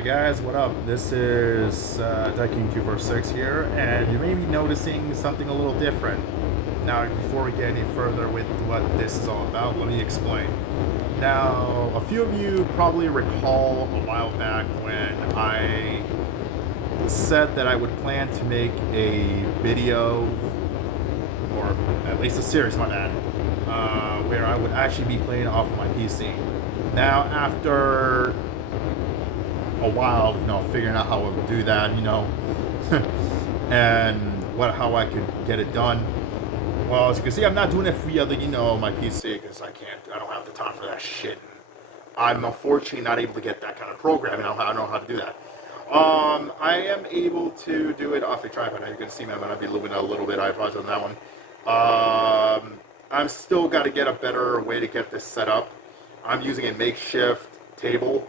Alright guys, what up? This is King246 here, and you may be noticing something a little different. Now, before we get any further with what this is all about, let me explain. Now, a few of you probably recall a while back when I said that I would plan to make a video, or at least a series, my bad, where I would actually be playing off of my PC. Now, after a while, figuring out how I would do that, and how I could get it done. Well, as you can see, I'm not doing it via the, my PC, because I don't have the time for that shit. I'm unfortunately not able to get that kind of programming. I don't know how to do that. I am able to do it off a tripod. As you can see, man, I'm going to be moving a little bit. I apologize on that one. I'm still got to get a better way to get this set up. I'm using a makeshift table,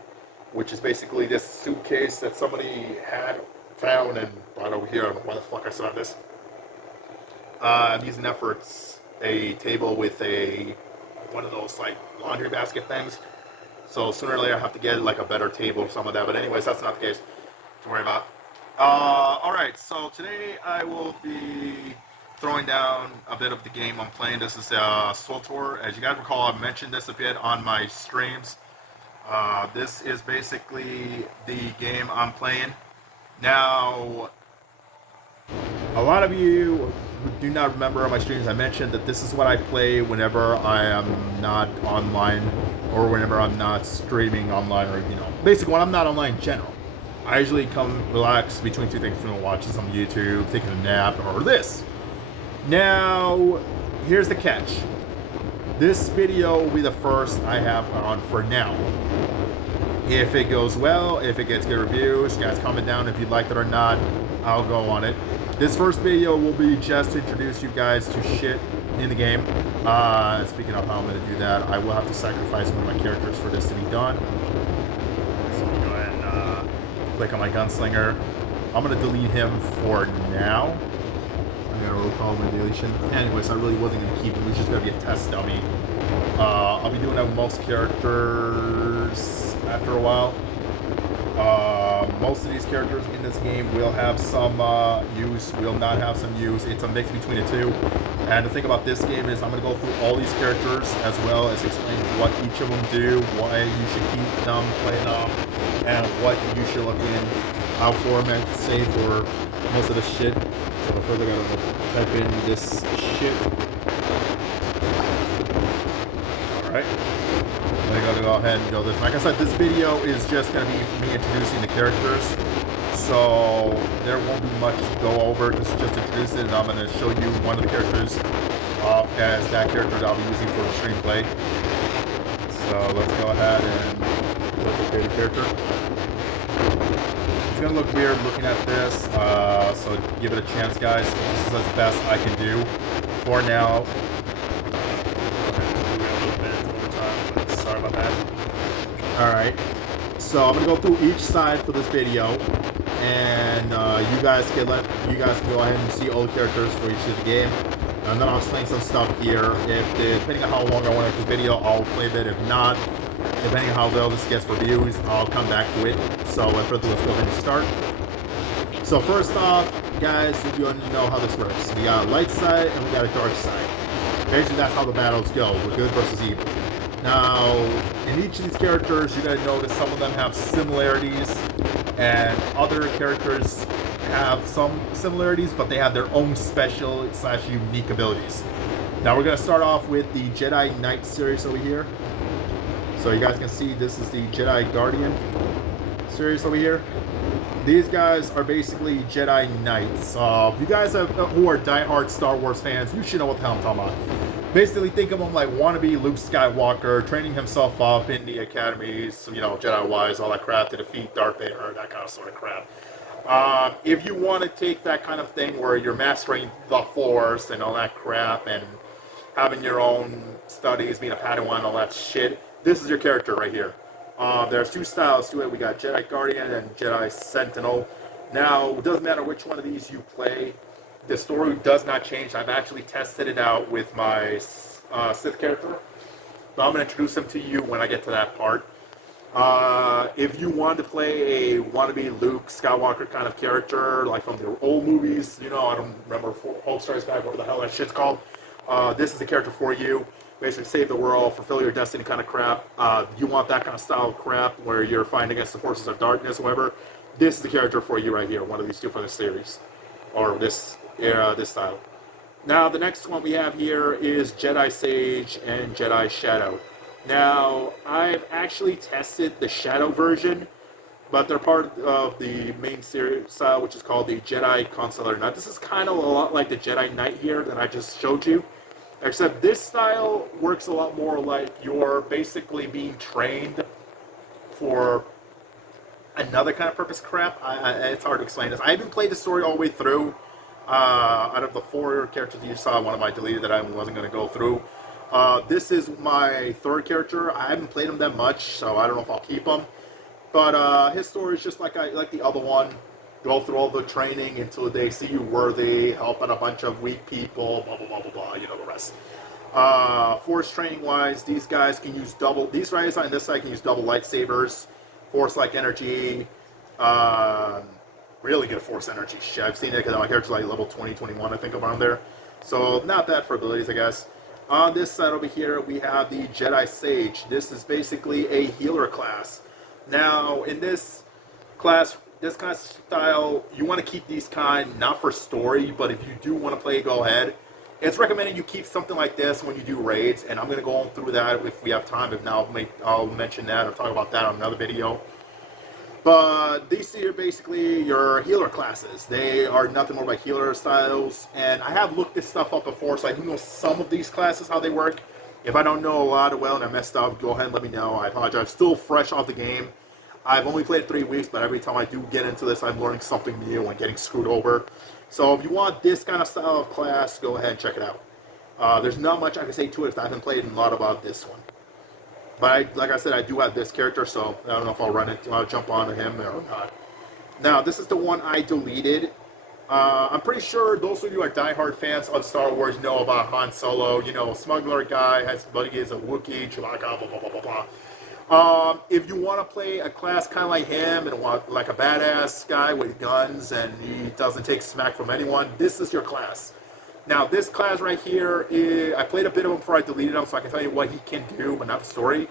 which is basically this suitcase that somebody found and brought over here. I don't know why the fuck I still have this. I'm using that for a table with one of those like laundry basket things. So sooner or later I have to get like a better table or something like that. But anyways, that's not the case to worry about. Alright, so today I will be throwing down a bit of the game I'm playing. This is SWTOR. As you guys recall, I've mentioned this a bit on my streams. This is basically the game I'm playing. Now, a lot of you who do not remember on my streams, I mentioned that this is what I play whenever I am not online, or whenever I'm not streaming online, or, basically when I'm not online in general. I usually come relax between two things, watching some YouTube, taking a nap, or this. Now, here's the catch. This video will be the first I have on for now. If it goes well, if it gets good reviews, you guys comment down if you'd like it or not, I'll go on it. This first video will be just to introduce you guys to shit in the game. Speaking of how I'm going to do that, I will have to sacrifice one of my characters for this to be done. So I'm going to go ahead and click on my gunslinger. I'm going to delete him for now. I'm going to roll call my deletion. Anyways, I really wasn't going to keep him. He's just going to be a test dummy. I'll be doing that with most characters after a while. Most of these characters in this game will have some use, will not have some use. It's a mix between the two. And the thing about this game is I'm going to go through all these characters as well as explain what each of them do, why you should keep them, play them, and what you should look in out for them and say for most of the shit. So first I gotta type in this shit. Alright. I gotta go ahead and do this. Like I said, this video is just gonna be me introducing the characters. So there won't be much to go over. Just introduce it, and I'm gonna show you one of the characters as that character that I'll be using for the screenplay. So let's go ahead and look at the character. It's gonna look weird looking at this, so give it a chance, guys. This is as best I can do for now. Sorry about that. Alright, so I'm gonna go through each side for this video, and you guys can go ahead and see all the characters for each of the game. And then I'll explain some stuff here. Depending on how long I want to make this video, I'll play a bit. If not, depending on how well this gets reviews, I'll come back to it. So without further ado, let's go ahead and start. So first off, guys, you know how this works. We got a light side and we got a dark side. Basically, that's how the battles go. We're good versus evil. Now, in each of these characters, you're going to notice some of them have similarities, and other characters have some similarities, but they have their own special / unique abilities. Now, we're going to start off with the Jedi Knight series over here. So you guys can see this is the Jedi Guardian series over here. These guys are basically Jedi Knights. You guys who are diehard Star Wars fans, you should know what the hell I'm talking about. Basically, think of them like wannabe Luke Skywalker, training himself up in the academies, Jedi-wise, all that crap, to defeat Darth Vader, that kind of sort of crap. If you want to take that kind of thing where you're mastering the Force and all that crap, and having your own studies, being a Padawan, all that shit, this is your character right here. There's two styles to it. We got Jedi Guardian and Jedi Sentinel. Now, it doesn't matter which one of these you play. The story does not change. I've actually tested it out with my Sith character. So I'm going to introduce him to you when I get to that part. if you wanted to play a wannabe Luke Skywalker kind of character, like from the old movies, you know, I don't remember Hope Strikes Back, whatever the hell that shit's called. This is the character for you. Basically, save the world, fulfill your destiny kind of crap. You want that kind of style of crap where you're fighting against the forces of darkness, or whatever. This is the character for you right here. One of these two from the series, or this era, this style. Now, the next one we have here is Jedi Sage and Jedi Shadow. Now, I've actually tested the Shadow version, but they're part of the main series style, which is called the Jedi Consular. Now, this is kind of a lot like the Jedi Knight here that I just showed you, except this style works a lot more like you're basically being trained for another kind of purpose crap. It's hard to explain this. I haven't played the story all the way through. Out of the 4 characters you saw, one of them I deleted that I wasn't going to go through. This is my 3rd character. I haven't played him that much, so I don't know if I'll keep him. But his story is just like the other one. Go through all the training until they see you worthy, helping a bunch of weak people, blah, blah, blah, blah, blah, you know the rest. Force training wise, these guys can use double, these guys on this side can use double lightsabers, force-like energy, really good force energy. Shit, I've seen it because my character's like level 20, 21, I think, around there. So not bad for abilities, I guess. On this side over here, we have the Jedi Sage. This is basically a healer class. Now, in this class of style, you want to keep these kind, not for story, but if you do want to play, go ahead. It's recommended you keep something like this when you do raids, and I'm going to go on through that if we have time. If not, I'll mention that or talk about that on another video. But these are basically your healer classes. They are nothing more like healer styles, and I have looked this stuff up before, so I do know some of these classes, how they work. If I don't know a lot well and I messed up, go ahead and let me know. I apologize. Still fresh off the game. I've only played 3 weeks, but every time I do get into this, I'm learning something new and getting screwed over. So if you want this kind of style of class, go ahead and check it out. There's not much I can say to it. I haven't played a lot about this one. But like I said, I do have this character, so I don't know if I'll jump onto him or not. Now, this is the one I deleted. I'm pretty sure those of you who are diehard fans of Star Wars know about Han Solo. You know, smuggler guy, has buddy is a Wookiee, Chewbacca, blah, blah, blah, blah, blah. If you want to play a class kind of like him and want like a badass guy with guns and he doesn't take smack from anyone, this is your class. Now, this class right here, I played a bit of him before I deleted him, so I can tell you what he can do, but not the story.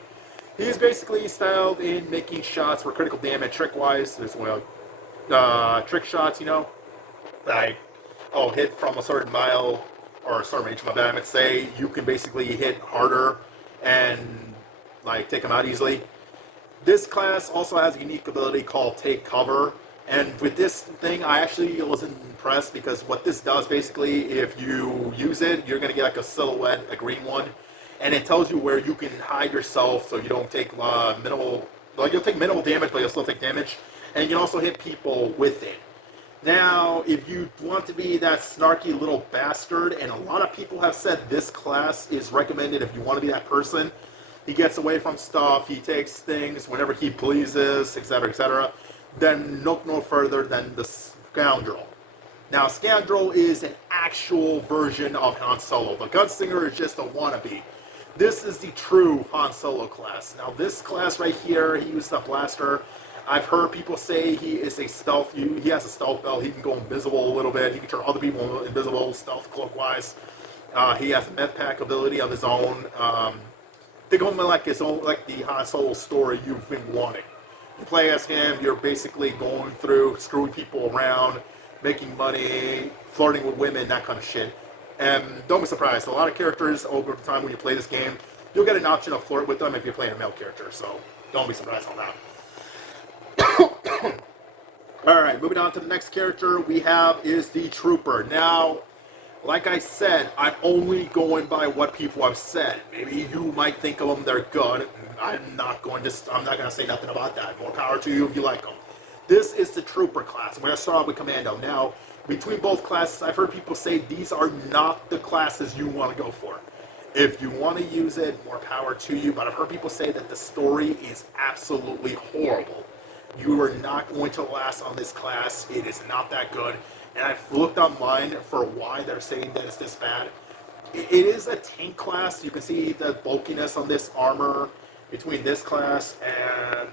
He's basically styled in making shots for critical damage, trick-wise. There's trick shots, you know, like, hit from a certain mile or a certain range, my bad, I meant to say. You can basically hit harder and, like, take them out easily. This class also has a unique ability called Take Cover. And with this thing, I actually wasn't impressed because what this does basically, if you use it, you're going to get like a silhouette, a green one, and it tells you where you can hide yourself so you don't take minimal, well, you'll take minimal damage, but you'll still take damage, and you can also hit people with it. Now, if you want to be that snarky little bastard, and a lot of people have said this class is recommended if you want to be that person, he gets away from stuff, he takes things whenever he pleases, etc., then look no further than the Scoundrel. Now, Scoundrel is an actual version of Han Solo. The Gunslinger is just a wannabe. This is the true Han Solo class. Now, this class right here, he uses a blaster. I've heard people say he is a stealth. He has a stealth belt. He can go invisible a little bit. He can turn other people invisible, stealth cloak-wise. He has a med pack ability of his own. Think of him like his own, like the Han Solo story you've been wanting. You play as him, you're basically going through, screwing people around, making money, flirting with women, that kind of shit. And don't be surprised, a lot of characters over time when you play this game, you'll get an option to flirt with them if you're playing a male character, so don't be surprised on that. Alright, moving on to the next character we have is the Trooper. Now, like I said, I'm only going by what people have said. Maybe you might think of them, they're good. I'm not going to say nothing about that. More power to you if you like them. This is the Trooper class. We're going to start off with Commando. Now, between both classes, I've heard people say these are not the classes you want to go for. If you want to use it, more power to you, but I've heard people say that the story is absolutely horrible. You are not going to last on this class. It is not that good. And I've looked online for why they're saying that it's this bad. It is a tank class. You can see the bulkiness on this armor between this class and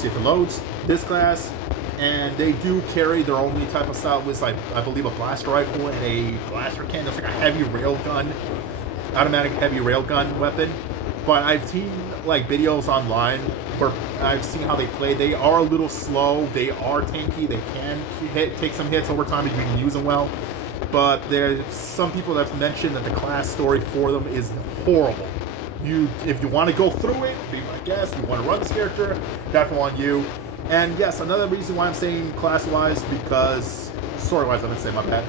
see if it loads. This class, and they do carry their own type of style with, like, I believe, a blaster rifle and a blaster cannon. It's like a heavy railgun, automatic heavy railgun weapon. But I've seen like videos online where I've seen how they play. They are a little slow. They are tanky. They can take some hits over time if you can use them well. But there's some people that have mentioned that the class story for them is horrible. If you want to go through it, be my guest. You want to run this character, definitely on you. And yes, another reason why I'm saying class-wise, because story-wise, I'm gonna say my bad.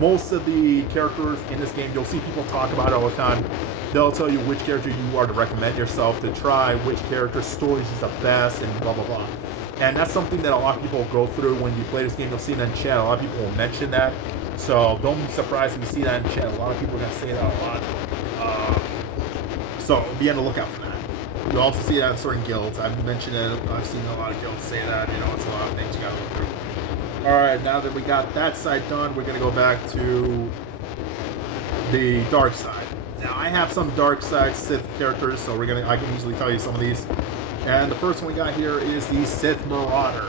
Most of the characters in this game, you'll see people talk about it all the time. They'll tell you which character you are to recommend yourself to try, which character stories is the best, and blah blah blah. And that's something that a lot of people go through when you play this game. You'll see that in chat. A lot of people will mention that. So don't be surprised if you see that in chat. A lot of people are gonna say that a lot. So be on the lookout for that. You also see that in certain guilds. I've mentioned it. I've seen a lot of guilds say that. You know, it's a lot of things you gotta look through. All right, now that we got that side done, we're gonna go back to the dark side. Now I have some dark side Sith characters, so I can usually tell you some of these. And the first one we got here is the Sith Marauder.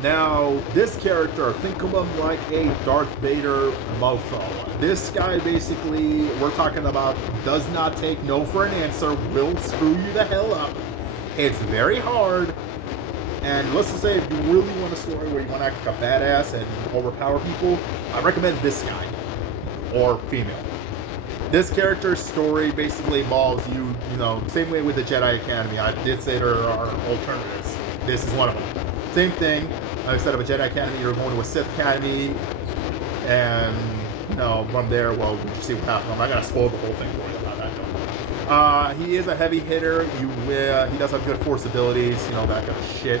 Now, this character, think of him like a Darth Vader mofo. This guy basically, we're talking about, does not take no for an answer, will screw you the hell up. It's very hard. And let's just say if you really want a story where you want to act like a badass and overpower people, I recommend this guy. Or female. This character's story basically involves you know, same way with the Jedi Academy. I did say there are alternatives. This is one of them. Same thing. Instead of a Jedi Academy, you're going to a Sith Academy, and you know, from there, well, we'll just see what happens. I'm not gonna spoil the whole thing for you. I'm not that dumb. He is a heavy hitter. He does have good force abilities, you know, that kind of shit.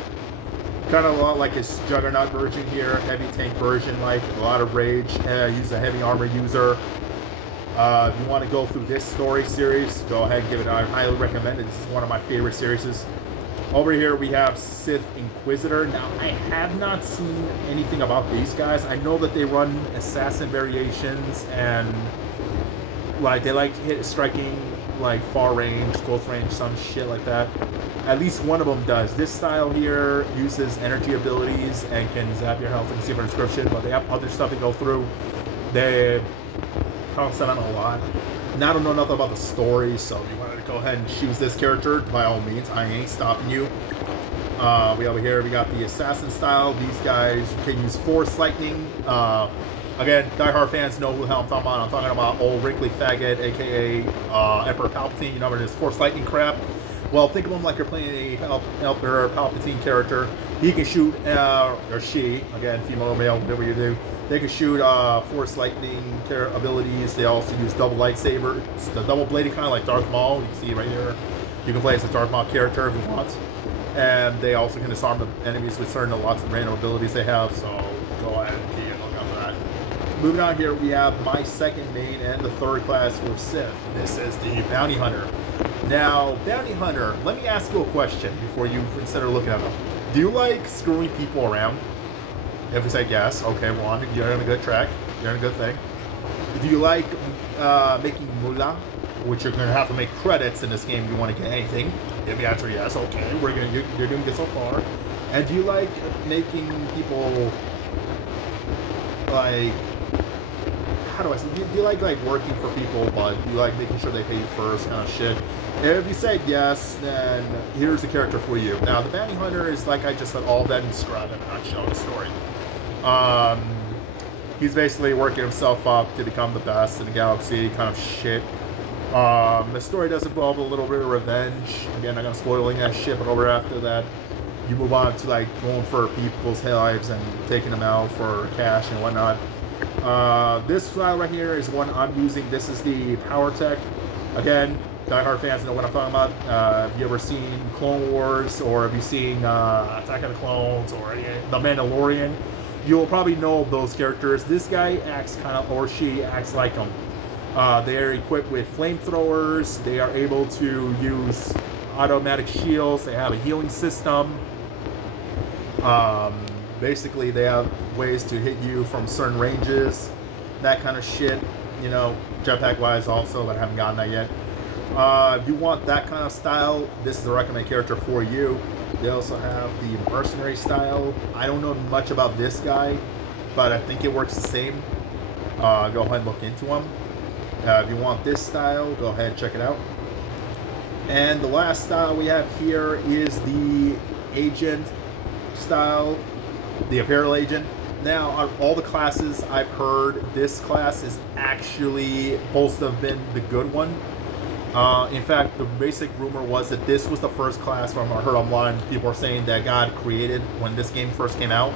Kind of a lot like his Juggernaut version here, heavy tank version, like a lot of rage. He's a heavy armor user. If you want to go through this story series, go ahead and give it. I highly recommend it. This is one of my favorite series. Over here we have Sith Inquisitor. Now I have not seen anything about these guys. I know that they run assassin variations and like they like striking like far range, close range, some shit like that. At least one of them does. This style here uses energy abilities and can zap your health. You can see from the description, but they have other stuff to go through. They pounce on a lot. Now I don't know nothing about the story, so if you wanted to go ahead and choose this character, by all means, I ain't stopping you. We over here, we got the assassin style. These guys can use force lightning. Again, diehard fans know who the hell I'm talking about. I'm talking about old wrinkly faggot, aka Emperor Palpatine. You know this force lightning crap. Well, think of him like you're playing a Emperor Palpatine character. He can shoot, or she, again, female or male, whatever you do. They can shoot force lightning abilities. They also use double lightsaber. It's the double bladed kind of like Darth Maul. You can see right here. You can play as a Darth Maul character if you want. And they also can disarm the enemies with certain lots of random abilities they have. So go ahead and keep a look out for that. Moving on here, we have my second main and the third class for Sith. This is the Bounty Hunter. Now, Bounty Hunter, let me ask you a question before you consider looking at them. Do you like screwing people around? If we say yes, okay, well, you're on a good track. You're on a good thing. Do you like making moolah, which you're going to have to make credits in this game if you want to get anything? If the answer is yes, okay, you're doing good so far. And do you like making people, like, how do I say, do you like working for people, but you like making sure they pay you first, kind of shit? If you say yes, then here's the character for you. Now, the Bounty Hunter is, like I just said, all that described in a nutshell in the story. He's basically working himself up to become the best in the galaxy, kind of shit. The story does involve a little bit of revenge. Again, I'm not gonna spoil that shit, but over after that, you move on to like going for people's lives and taking them out for cash and whatnot. This file right here is one I'm using. This is the Power Tech. Again, diehard fans know what I'm talking about. Have you ever seen Clone Wars, or have you seen Attack of the Clones, or The Mandalorian? You'll probably know those characters. This guy acts kind of, or she acts like them. They're equipped with flamethrowers. They are able to use automatic shields. They have a healing system. Basically, they have ways to hit you from certain ranges. That kind of shit. You know, jetpack wise also, but I haven't gotten that yet. If you want that kind of style, this is the recommended character for you. They also have the mercenary style. I don't know much about this guy, but I think it works the same. Go ahead and look into him. If you want this style, go ahead and check it out. And the last style we have here is the agent style, the Imperial Agent. Now, out of all the classes I've heard, this class is actually supposed to have been the good one. In fact, the basic rumor was that this was the first class from I heard online. People are saying that God created when this game first came out,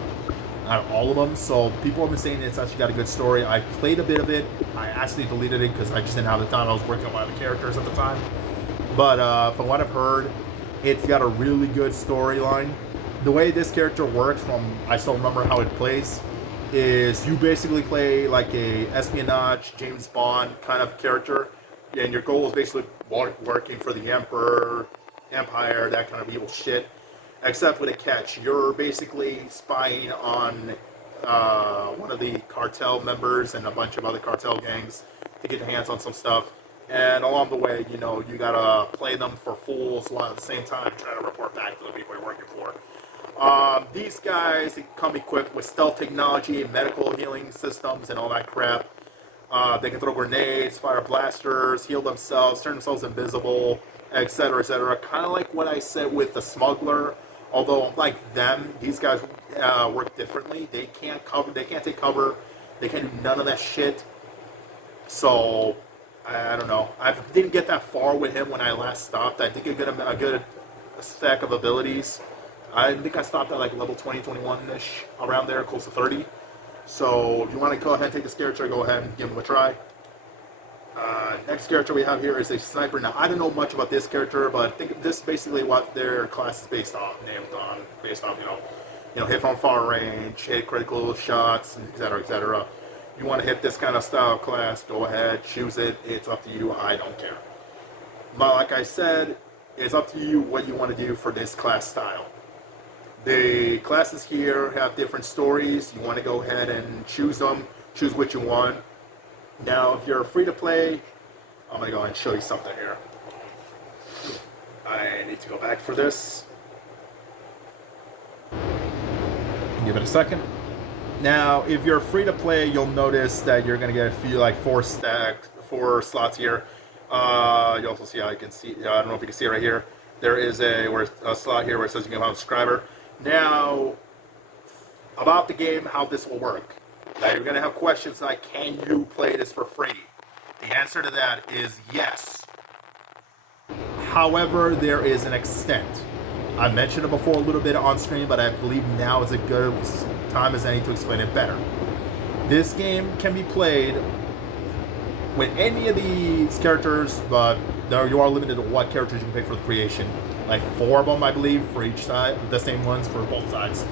out of all of them. So people have been saying it's actually got a good story. I played a bit of it. I actually deleted it because I just didn't have the time. I was working on one of the characters at the time. But from what I've heard, it's got a really good storyline. The way this character works, I still remember how it plays, is you basically play like a espionage, James Bond kind of character. And your goal is basically working for the Emperor, Empire, that kind of evil shit. Except with a catch. You're basically spying on one of the cartel members and a bunch of other cartel gangs to get your hands on some stuff. And along the way, you gotta play them for fools while at the same time trying to report back to the people you're working for. These guys come equipped with stealth technology, medical healing systems, and all that crap. They can throw grenades, fire blasters, heal themselves, turn themselves invisible, etc., etc. Kind of like what I said with the smuggler. Although, unlike them, these guys work differently. They can't take cover. They can't do none of that shit. So, I don't know. I didn't get that far with him when I last stopped. I think a good stack of abilities. I think I stopped at like level 20, 21-ish, around there, close to 30. So if you want to go ahead and take this character, go ahead and give him a try. Next character we have here is a sniper. Now, I don't know much about this character, but I think this is basically what their class is based off, hit from far range, hit critical shots, etc., etc. You want to hit this kind of style class, go ahead, choose it. It's up to you. I don't care. But like I said, it's up to you what you want to do for this class style. The classes here have different stories. You want to go ahead and choose them. Choose what you want. Now, if you're free to play, I'm going to go ahead and show you something here. I need to go back for this. Give it a second. Now, if you're free to play, you'll notice that you're going to get a few, like four slots here. You also see how you can see, I don't know if you can see it right here. There is a slot here where it says you can become a subscriber. Now, about the game, how this will work. Now, you're going to have questions like, can you play this for free? The answer to that is yes. However, there is an extent. I mentioned it before a little bit on screen, but I believe now is a good time as any to explain it better. This game can be played with any of these characters, but you are limited to what characters you can pick for the creation. Like 4 of them, I believe, for each side. The same ones for both sides.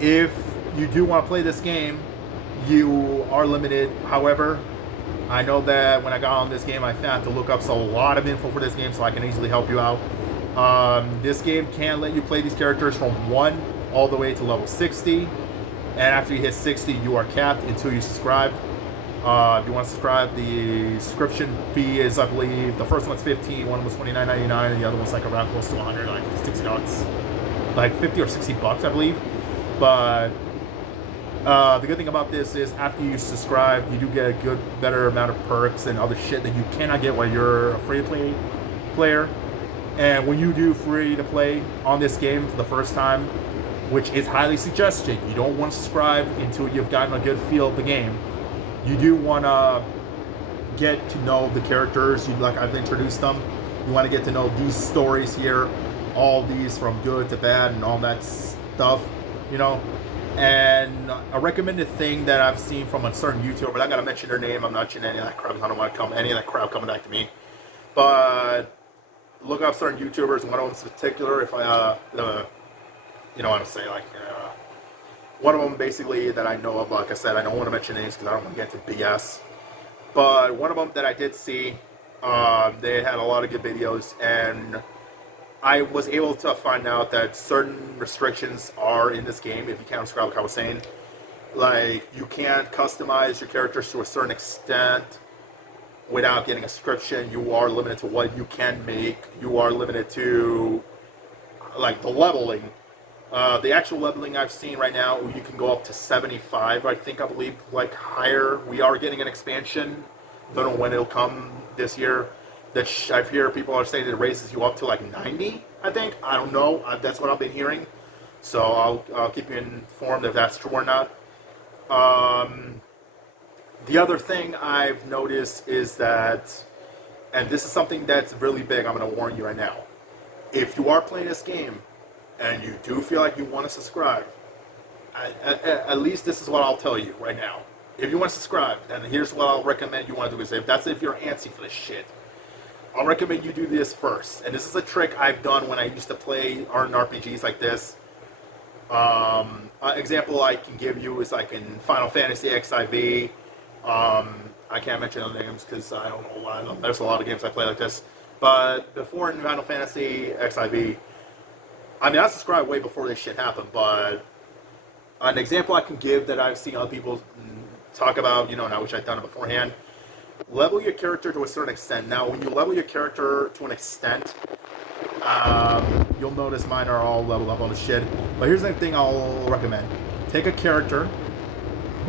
If you do want to play this game, you are limited. However, I know that when I got on this game, I had to look up a lot of info for this game, so I can easily help you out. This game can let you play these characters from 1 all the way to level 60. And after you hit 60, you are capped until you subscribe. If you want to subscribe, the subscription fee is, I believe, the first one's $15, one was $29.99, and the other one's like around close to $100, like $60, like $50 or $60, I believe. But the good thing about this is after you subscribe, you do get a better amount of perks and other shit that you cannot get when you're a free-to-play player. And when you do free-to-play on this game for the first time, which is highly suggested, you don't want to subscribe until you've gotten a good feel of the game. You do want to get to know the characters. Like I've introduced them. You want to get to know these stories here, all these from good to bad and all that stuff, And a recommended thing that I've seen from a certain YouTuber, but I gotta mention their name. I'm not mentioning any of that crap. I don't want any of that crap coming back to me. But look up certain YouTubers. One of them in particular, if I what I'm saying, one of them basically that I know of, like I said, I don't want to mention names because I don't want to get into BS. But one of them that I did see, they had a lot of good videos, and I was able to find out that certain restrictions are in this game if you can't subscribe, like I was saying. Like, you can't customize your characters to a certain extent. without getting a subscription. You are limited to what you can make. You are limited to like the leveling. The actual leveling I've seen right now, you can go up to 75, I believe, like higher. We are getting an expansion. Don't know when it'll come this year. That I've heard people are saying that it raises you up to like 90, I think. I don't know. That's what I've been hearing. So I'll keep you informed if that's true or not. The other thing I've noticed is that, and this is something that's really big, I'm going to warn you right now. If you are playing this game, and you do feel like you want to subscribe, at least this is what I'll tell you right now. If you want to subscribe, then here's what I'll recommend you want to do. Is if you're antsy for this shit, I'll recommend you do this first. And this is a trick I've done when I used to play RPGs like this. Example I can give you is like in Final Fantasy XIV. I can't mention the names because I don't know why. There's a lot of games I play like this. But before in Final Fantasy XIV, I mean, I subscribed way before this shit happened, but an example I can give that I've seen other people talk about, and I wish I'd done it beforehand, level your character to a certain extent. Now, when you level your character to an extent, you'll notice mine are all leveled up on the shit. But here's the thing I'll recommend. Take a character,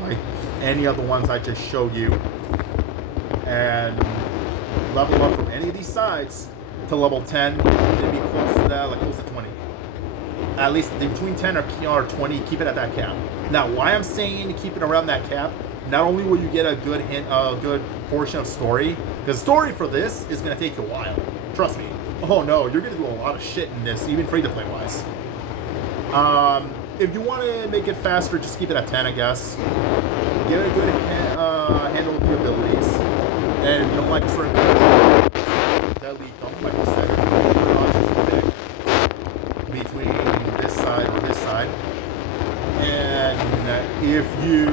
like any of the ones I just showed you, and level up from any of these sides to level 10, maybe close to that, like close to 20. At least between 10 or 20, keep it at that cap. Now, why I'm saying keep it around that cap, not only will you get a good portion of story, because story for this is going to take you a while. Trust me. Oh no, you're going to do a lot of shit in this, even free-to-play wise. If you want to make it faster, just keep it at 10, I guess. Get a good handle of the abilities. And if you don't like a certain delete them, like I said, between this side or this side. And if you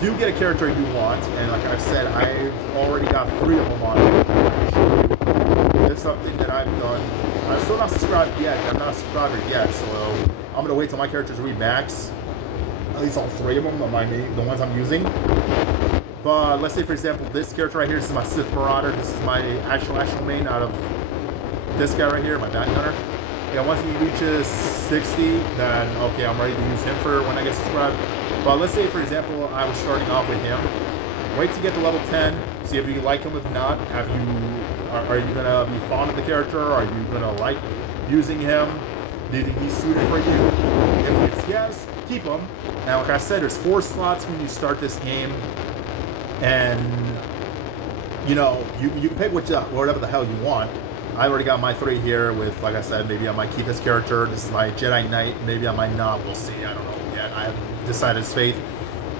do get a character you want, and like I've said, I've already got 3 of them on it. It's something that I've done. I'm still not subscribed yet. I'm not a subscriber yet, so I'm gonna wait till my characters read max. At least all 3 of them, the ones I'm using. But let's say, for example, this character right here, this is my Sith Marauder. This is my actual main out of this guy right here, my Bounty Hunter. Yeah, once he reaches 60, then okay, I'm ready to use him for when I get subscribed. But let's say, for example, I was starting off with him. Wait to get to level 10, see if you like him. If not, are you gonna be fond of the character? Are you gonna like using him? Do you think he's suited for you? If it's yes, keep him. Now, like I said, there's 4 slots when you start this game, and you can pick whatever the hell you want. I already got my 3 here with, like I said, maybe I might keep this character. This is my Jedi Knight. Maybe I might not. We'll see. I don't know yet. I haven't decided his fate.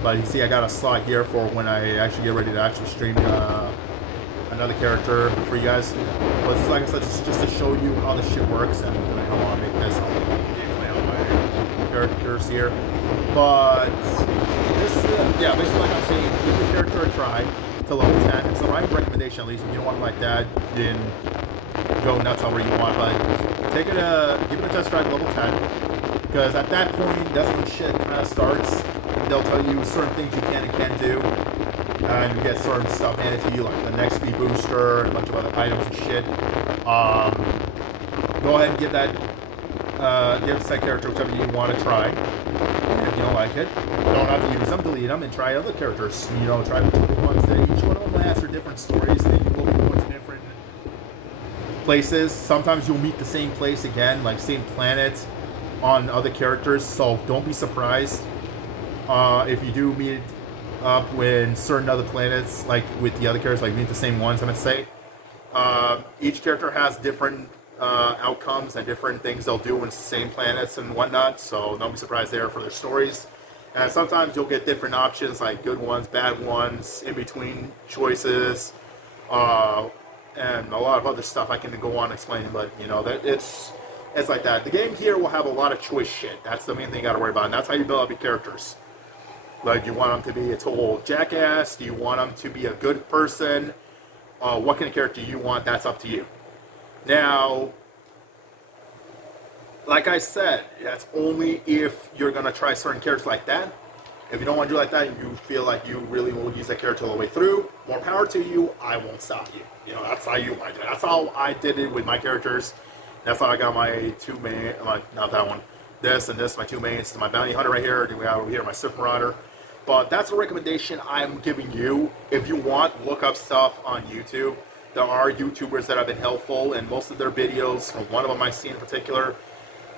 But you see, I got a slot here for when I actually get ready to actually stream another character for you guys. But this is, like I said, just to show you how this shit works, and I want to make this gameplay on my characters here. But this, yeah, basically like I'm saying, give your character a try to level 10. It's the right recommendation, at least. If you don't want to like that, then go nuts however you want, but give it a test drive level 10, because at that point, that's when shit kind of starts. They'll tell you certain things you can and can't do, and you get certain stuff handed to you, like the next speed booster, and a bunch of other items and shit. Go ahead and give that character whichever you want to try. And if you don't like it, don't have to use them, delete them, and try other characters. Try the ones that each one of them has their different stories, and you will be going to different places. Sometimes you'll meet the same place again, like same planet on other characters, so don't be surprised if you do meet up with certain other planets, like with the other characters, like meet the same ones, I'm gonna say. Each character has different outcomes and different things they'll do in the same planets and whatnot, so don't be surprised there for their stories. And sometimes you'll get different options, like good ones, bad ones, in between choices, and a lot of other stuff I can go on explaining, but that it's like that. The game here will have a lot of choice shit. That's the main thing you gotta worry about, and that's how you build up your characters. Like, do you want them to be a total jackass? Do you want them to be a good person? What kind of character you want, that's up to you. Now, like I said, that's only if you're gonna try certain characters like that. If you don't want to do like that, and you feel like you really will use that character all the way through, more power to you. I won't stop you. You know, that's how you want to do it. That's how I did it with my characters. That's how I got my two main, not that one, this and this, my two mains. My bounty hunter right here. Do we have over here my Sith Marauder? But that's a recommendation I'm giving you. If you want, look up stuff on YouTube. There are YouTubers that have been helpful, and most of their videos, one of them I see in particular,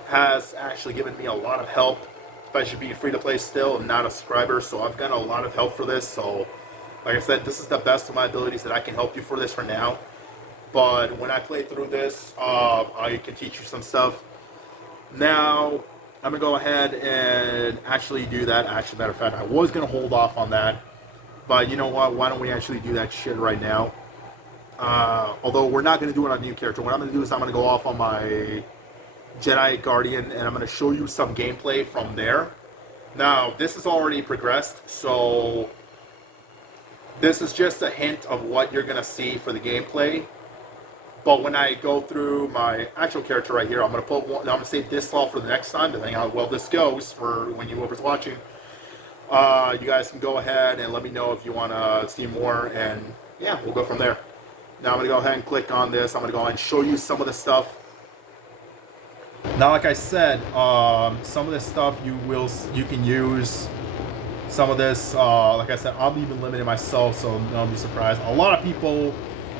has actually given me a lot of help, especially being free to play still and not a subscriber. So I've gotten a lot of help for this. So, like I said, this is the best of my abilities that I can help you for this for now. But when I play through this, I can teach you some stuff. Now, I'm going to go ahead and actually do that. Actually, matter of fact, I was going to hold off on that. But you know what? Why don't we actually do that shit right now? Although we're not going to do it on a new character. What I'm going to do is I'm going to go off on my Jedi Guardian, and I'm going to show you some gameplay from there. Now, this is already progressed, so this is just a hint of what you're going to see for the gameplay. But when I go through my actual character right here, I'm going to put one, I'm going to save this all for the next time, depending on how well this goes for when you whoever's watching. You guys can go ahead and let me know if you want to see more, and yeah, we'll go from there. Now I'm going to go ahead and click on this. I'm going to go ahead and show you some of the stuff. Now, like I said, some of this stuff you can use. Some of this, like I said, I'm even limited myself, so don't be surprised. A lot of people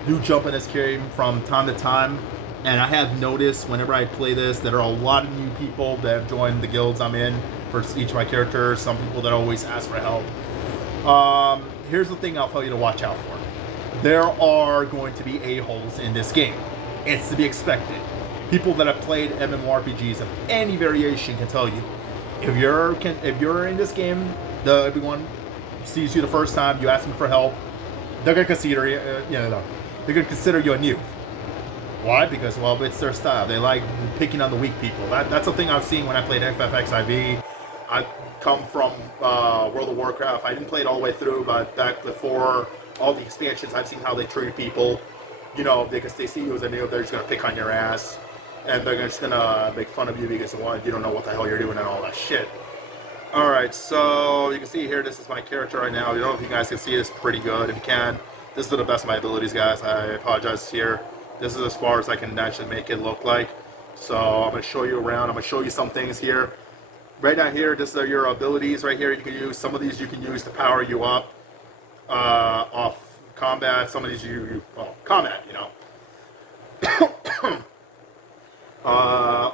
do jump in this game from time to time, and I have noticed whenever I play this, there are a lot of new people that have joined the guilds I'm in for each of my characters. Some people that always ask for help. Here's the thing I'll tell you to watch out for. There are going to be a-holes in this game. It's to be expected. People that have played MMORPGs of any variation can tell you, if you're in this game, everyone sees you the first time, you ask them for help, they're gonna consider you, they're gonna consider you a noob. Why? Because, well, it's their style. They like picking on the weak people. That's the thing I've seen when I played FFXIV. I come from World of Warcraft. I didn't play it all the way through, but back before all the expansions, I've seen how they treat people. You know, because they see you as a noob, they're just gonna pick on your ass, and they're just gonna make fun of you because you don't know what the hell you're doing and all that shit. Alright, so you can see here, this is my character right now. I don't know if you guys can see this pretty good. If you can, this is to the best of my abilities, guys. I apologize here. This is as far as I can actually make it look like. So I'm going to show you around. I'm going to show you some things here. Right down here, this are your abilities right here. You can use, some of these you can use to power you up off combat. Some of these combat, you know.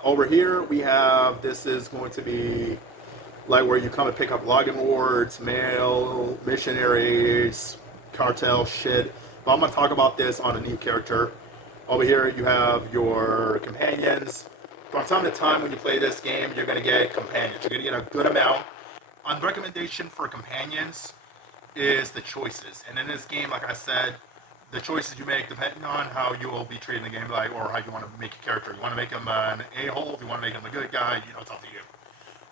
Over here we have, this is going to be like where you come and pick up login rewards, mail, missionaries, cartel shit. But I'm going to talk about this on a new character. Over here you have your companions. From time to time when you play this game, you're going to get companions. You're going to get a good amount. On recommendation for companions is the choices. And in this game, like I said, the choices you make depending on how you will be treating the game, like, or how you want to make a character. You want to make him an a-hole, if you want to make him a good guy, you know, it's up to you.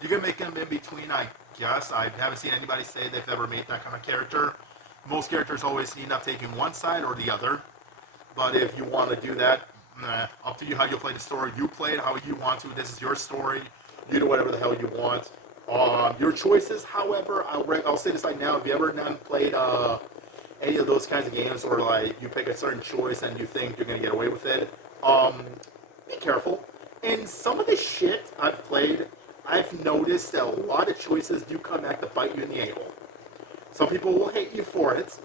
You can make them in between, I guess. I haven't seen anybody say they've ever made that kind of character. Most characters always end up taking one side or the other. But if you want to do that, up to you how you play the story. You play it how you want to. This is your story. You do whatever the hell you want. Your choices, however, I'll say this right now. If you ever not played any of those kinds of games where like you pick a certain choice and you think you're going to get away with it, be careful. And some of the shit I've played, I've noticed that a lot of choices do come back to bite you in the a-hole. Some people will hate you for it,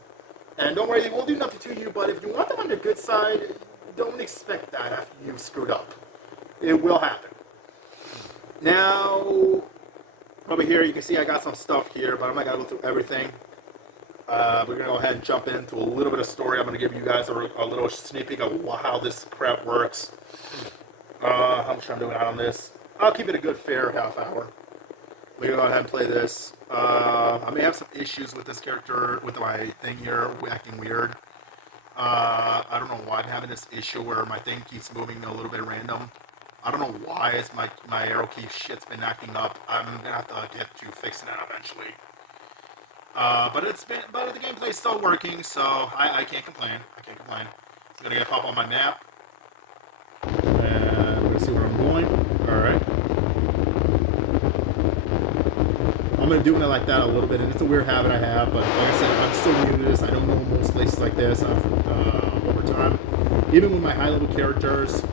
and don't worry, they won't do nothing to you, but if you want them on your good side, don't expect that after you've screwed up. It will happen. Now, over here, you can see I got some stuff here, but I'm not going to go through everything. We're going to go ahead and jump into a little bit of story. I'm going to give you guys a little sneak peek of how this crap works. How much I'm doing out on this. I'll keep it a good fair half hour. We're going to go ahead and play this. I may have some issues with this character, with my thing here, acting weird. I don't know why I'm having this issue where my thing keeps moving a little bit random. I don't know why it's my arrow key shit's been acting up. I'm going to have to get to fixing that eventually. But the gameplay's still working, so I can't complain. I'm going to pop on my map. And we're going to see where I'm going. Alright. I'm going to do it like that a little bit, and it's a weird habit I have, but like I said, I'm still new to this. I don't know most places like this over time. Even with my high-level characters,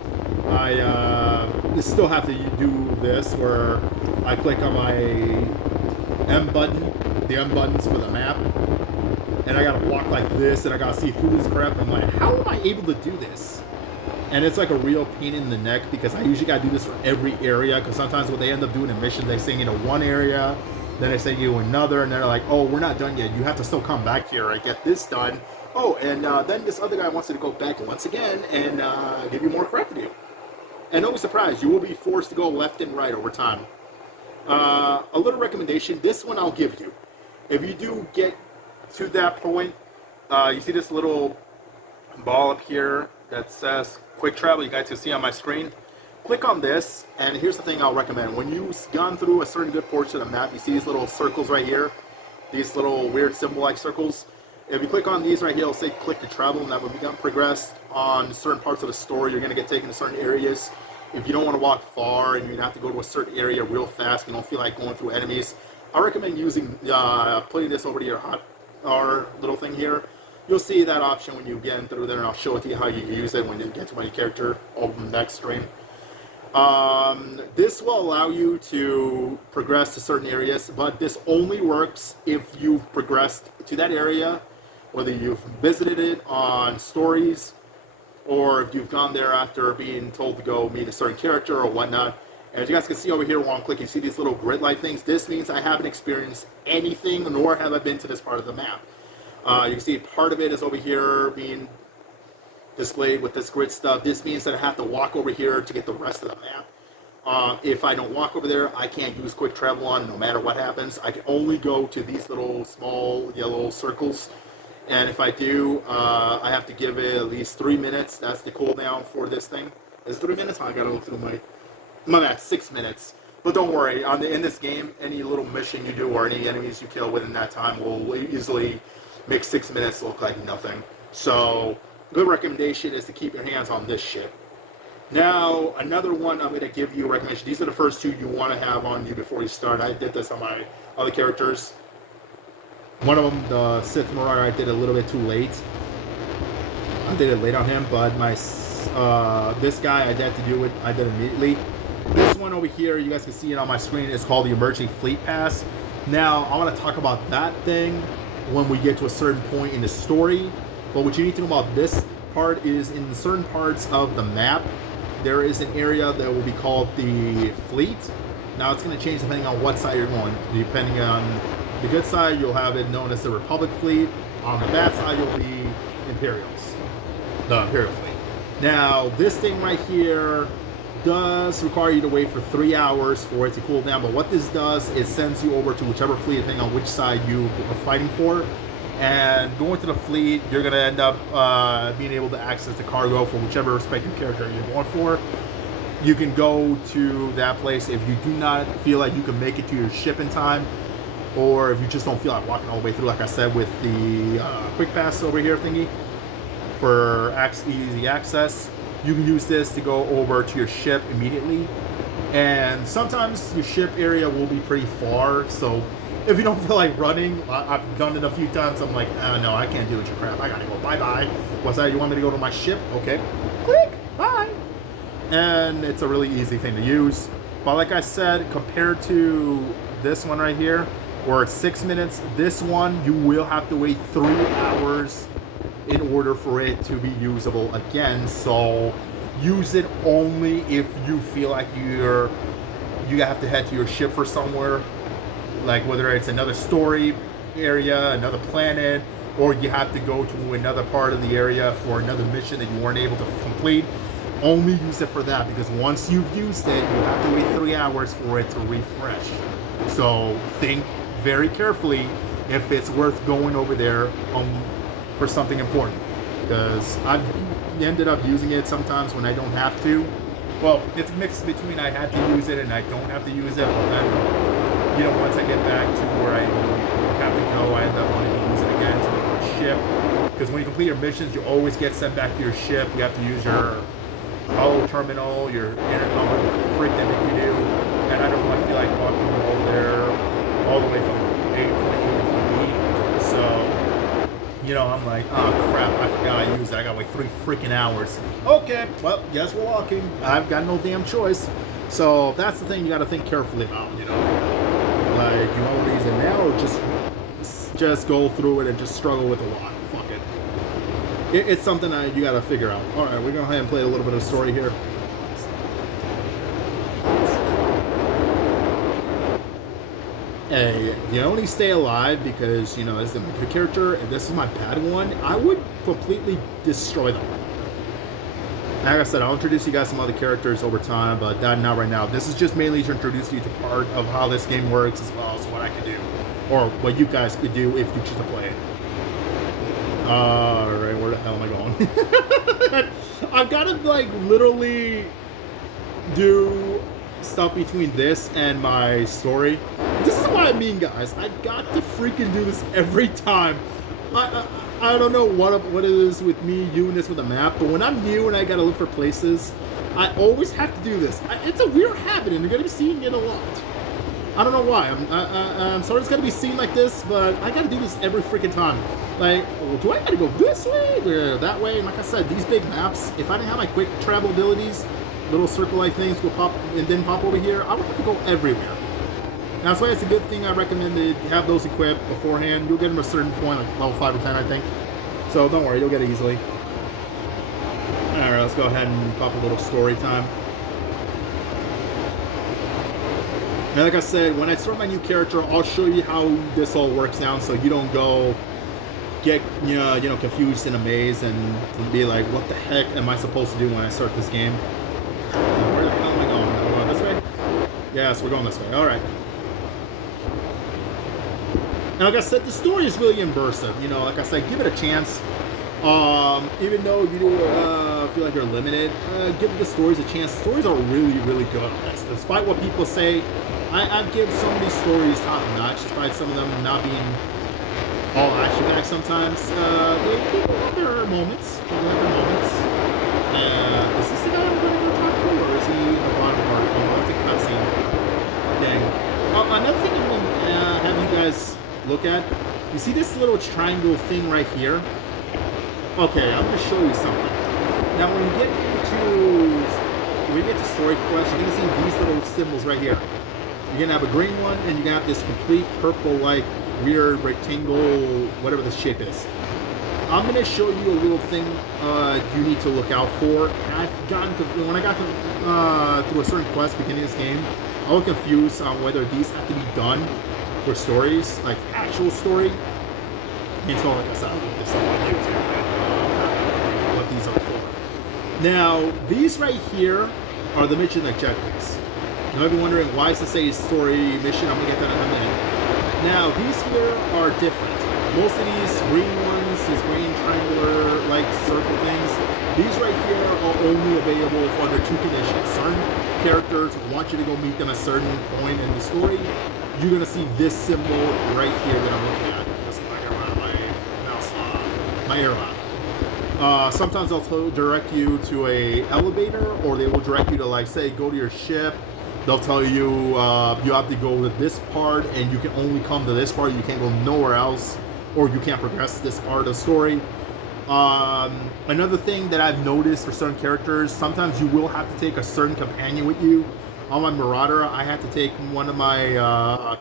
I still have to do this, where I click on my M button, the M buttons for the map, and I gotta walk like this, and I gotta see through this crap, and I'm like, how am I able to do this? And it's like a real pain in the neck, because I usually gotta do this for every area, because sometimes when they end up doing a mission, they send you to one area, then they send you another, and they're like, oh, we're not done yet, you have to still come back here and get this done. Oh, and then this other guy wants you to go back once again and give you more crap to do. And don't be surprised, you will be forced to go left and right over time. A little recommendation, this one I'll give you. If you do get to that point, you see this little ball up here that says quick travel, you guys can see on my screen. Click on this, and here's the thing I'll recommend. When you've gone through a certain good portion of the map, you see these little circles right here, these little weird symbol-like circles. If you click on these right here, it'll say click to travel, and that when you got progressed on certain parts of the story, you're going to get taken to certain areas. If you don't want to walk far and you have to go to a certain area real fast, you don't feel like going through enemies, I recommend using, putting this over to your hotbar little thing here. You'll see that option when you get through there, and I'll show it to you how you use it when you get to my character over the next screen. This will allow you to progress to certain areas, but this only works if you've progressed to that area, whether you've visited it on stories, or if you've gone there after being told to go meet a certain character or whatnot. And as you guys can see over here while I'm clicking, you see these little grid light things. This means I haven't experienced anything, nor have I been to this part of the map. You can see part of it is over here being displayed with this grid stuff. This means that I have to walk over here to get the rest of the map. If I don't walk over there, I can't use quick travel on no matter what happens. I can only go to these little small yellow circles. And if I do, I have to give it at least 3 minutes. That's the cooldown for this thing. Is it 3 minutes? I gotta look through my math, 6 minutes. But don't worry, in this game, any little mission you do or any enemies you kill within that time will easily make 6 minutes look like nothing. So, good recommendation is to keep your hands on this shit. Now, another one I'm going to give you a recommendation. These are the first two you want to have on you before you start. I did this on my other characters. One of them, the Sith Marauder, I did a little bit too late. I did it late on him, but my this guy, I had to do it. I did it immediately. This one over here, you guys can see it on my screen. It's called the Emerging Fleet Pass. Now, I want to talk about that thing when we get to a certain point in the story. But what you need to know about this part is in certain parts of the map, there is an area that will be called the Fleet. Now, it's going to change depending on what side you're going. Depending on the good side, you'll have it known as the Republic Fleet. On the bad side, you'll be Imperials. The Imperial Fleet. Now, this thing right here does require you to wait for 3 hours for it to cool down. But what this does is sends you over to whichever fleet, depending on which side you are fighting for. And going to the fleet, you're going to end up being able to access the cargo for whichever respective character you're going for. You can go to that place if you do not feel like you can make it to your ship in time, or if you just don't feel like walking all the way through, like I said, with the quick pass over here thingy for easy access. You can use this to go over to your ship immediately. And sometimes your ship area will be pretty far, so if you don't feel like running, I've done it a few times, I'm like, oh, no, I can't do it, you crap, I gotta go, bye-bye. What's that, you want me to go to my ship? Okay, click, bye. And it's a really easy thing to use. But like I said, compared to this one right here, where it's 6 minutes, this one, you will have to wait 3 hours in order for it to be usable again. So use it only if you feel like you have to head to your ship for somewhere, like whether it's another story area, another planet, or you have to go to another part of the area for another mission that you weren't able to complete. Only use it for that, because once you've used it, you have to wait 3 hours for it to refresh. So think very carefully if it's worth going over there for something important, because I've ended up using it sometimes when I don't have to. Well, it's mixed between I had to use it and I don't have to use it, but then, you know, once I get back to where I have to go, I end up wanting to use it again to my ship, because when you complete your missions, you always get sent back to your ship. You have to use your holo terminal, your intercom, what the frick that you do, and I don't want to feel like walking over there all the way from A to B. So, you know, I'm like, oh crap, I forgot I used it. I got like 3 freaking hours. Okay, well, guess we're walking. I've got no damn choice. So that's the thing you got to think carefully about, you know. Like, you want to use it now or just go through it and just struggle with a lot. Fuck it. It's something that you got to figure out. All right, we're going to go ahead and play a little bit of story here. Hey, you only stay alive because, you know, as the good character, and this is my bad one, I would completely destroy them. Like I said, I'll introduce you guys some other characters over time, but not right now. This is just mainly to introduce you to part of how this game works as well as what I can do. Or what you guys could do if you choose to play it. Alright, where the hell am I going? I've got to, like, literally do stuff between this and my story. This is what I mean, guys. I got to freaking do this every time. I don't know what it is with me doing this with a map, but when I'm new and I gotta look for places, I always have to do this. It's a weird habit, and you're gonna be seeing it a lot. I don't know why. I'm sorry it's gonna be seen like this, but I gotta do this every freaking time. Like, do I gotta go this way or that way? And like I said, these big maps, if I didn't have my quick travel abilities, little circle-like things go pop and then pop over here, I would have to go everywhere. That's why it's a good thing I recommend to have those equipped beforehand. You'll get them to a certain point, like level 5 or 10, I think. So don't worry, you'll get it easily. Alright, let's go ahead and pop a little story time. And like I said, when I start my new character, I'll show you how this all works now, so you don't get you know confused in a maze and be like, what the heck am I supposed to do when I start this game? Where the hell am I going? Am I going this way? Yes, we're going this way. Alright. And like I said, the story is really immersive. You know, like I said, give it a chance. Even though you do feel like you're limited, give the stories a chance. The stories are really, really good on this. Despite what people say, I've given some of these stories top notch, despite some of them not being all action-packed sometimes. They have their moments. Is this the guy I'm going to talk to, or is he in the bottom part? Oh, that's a cutscene. Dang. Another thing I'm going to have you guys look at, you see this little triangle thing right here? Okay, I'm going to show you something. Now when you get to story quests, you're going to see these little symbols right here. You're going to have a green one, and you're going to have this complete purple, like, weird rectangle, whatever the shape is. I'm going to show you a little thing you need to look out for. And when I got through a certain quest beginning of this game, I was confused on whether these have to be done for stories, like actual story. And so like I said, I'll look this up on YouTube and what these are for. Now, these right here are the mission objectives. You might be wondering, why does it say story mission? I'm going to get that in a minute. Now, these here are different. Most of these green ones, these green triangular, like, circle things, these right here are only available under 2 conditions. Certain characters want you to go meet them at a certain point in the story. You're going to see this symbol right here that I'm looking at. This is my air map. Sometimes they'll direct you to a elevator, or they will direct you to, like, say, go to your ship. They'll tell you you have to go to this part, and you can only come to this part. You can't go nowhere else, or you can't progress this part of the story. Another thing that I've noticed for certain characters, sometimes you will have to take a certain companion with you. On my Marauder, I had to take one of my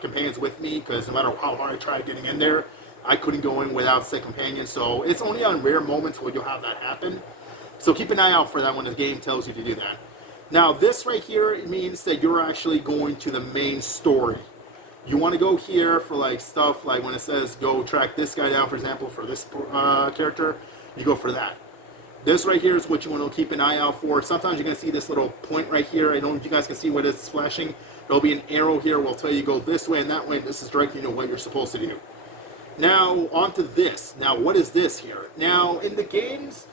companions with me, because no matter how hard I tried getting in there, I couldn't go in without said companion. So it's only on rare moments where you'll have that happen. So keep an eye out for that when the game tells you to do that. Now, this right here, it means that you're actually going to the main story. You want to go here for, like, stuff like when it says go track this guy down, for example, for this character, you go for that. This right here is what you want to keep an eye out for. Sometimes you're going to see this little point right here. I don't know if you guys can see what it's flashing. There'll be an arrow here. We'll tell you go this way and that way. This is directing you to what you're supposed to do. Now, on to this. Now, what is this here? Now, in the games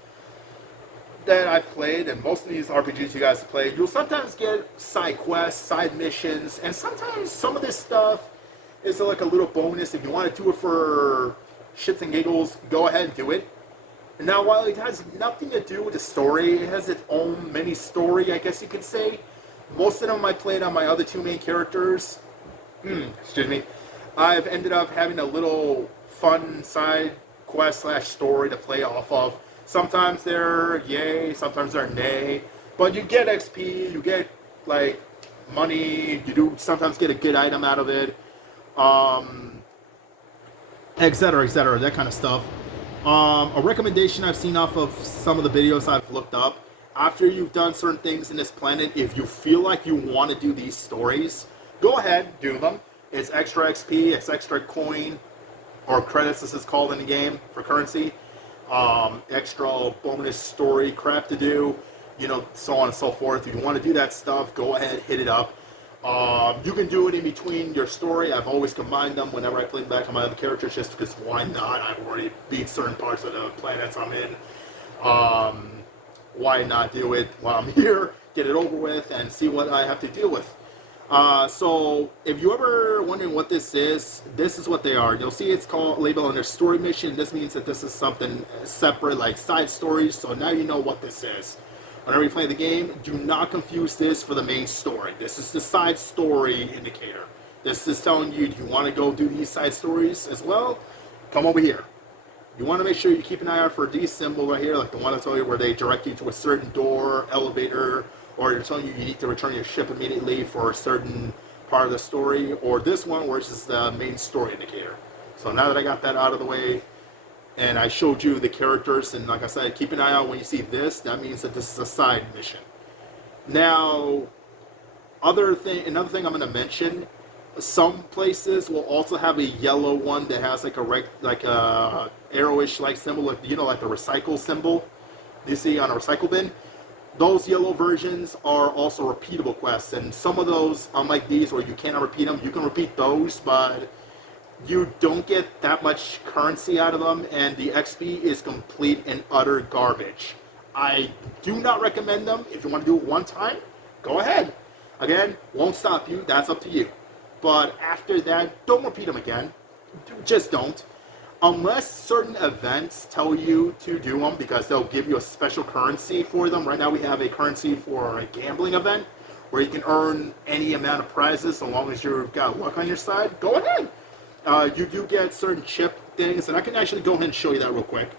that I've played, and most of these RPGs you guys play, you'll sometimes get side quests, side missions, and sometimes some of this stuff is like a little bonus. If you want to do it for shits and giggles, go ahead and do it. Now, while it has nothing to do with the story, it has its own mini story, I guess you could say. Most of them I played on my other 2 main characters. Excuse me. I've ended up having a little fun side quest slash story to play off of. Sometimes they're yay, sometimes they're nay, but you get XP, you get like money, you do sometimes get a good item out of it, etc., that kind of stuff. A recommendation I've seen off of some of the videos I've looked up, after you've done certain things in this planet, if you feel like you want to do these stories, go ahead, do them. It's extra XP, it's extra coin, or credits as it's called in the game for currency. Extra bonus story crap to do, so on and so forth. If you want to do that stuff, go ahead, hit it up. You can do it in between your story. I've always combined them whenever I play back to my other characters, just because why not? I've already beat certain parts of the planets I'm in. Why not do it while I'm here, get it over with, and see what I have to deal with. So if you're ever wondering what this is what they are. You'll see it's called labeled under story mission. This means that this is something separate, like side stories. So now you know what this is. Whenever you play the game, do not confuse this for the main story. This is the side story indicator. This is telling you, do you want to go do these side stories as well? Come over here. You want to make sure you keep an eye out for these symbols right here, like the one I told you where they direct you to a certain door, elevator, or they're telling you you need to return your ship immediately for a certain part of the story, or this one where it's just the main story indicator. So now that I got that out of the way, and I showed you the characters, and like I said, keep an eye out when you see this. That means that this is a side mission. Now, another thing I'm going to mention, some places will also have a yellow one that has like a arrowish like symbol, like like the recycle symbol you see on a recycle bin. Those yellow versions are also repeatable quests, and some of those, unlike these where you cannot repeat them, you can repeat those, but you don't get that much currency out of them, and the XP is complete and utter garbage. I do not recommend them. If you want to do it one time, go ahead. Again, won't stop you. That's up to you. But after that, don't repeat them again. Just don't. Unless certain events tell you to do them, because they'll give you a special currency for them. Right now we have a currency for a gambling event where you can earn any amount of prizes so long as you've got luck on your side. Go ahead. You do get certain chip things, and I can actually go ahead and show you that real quick.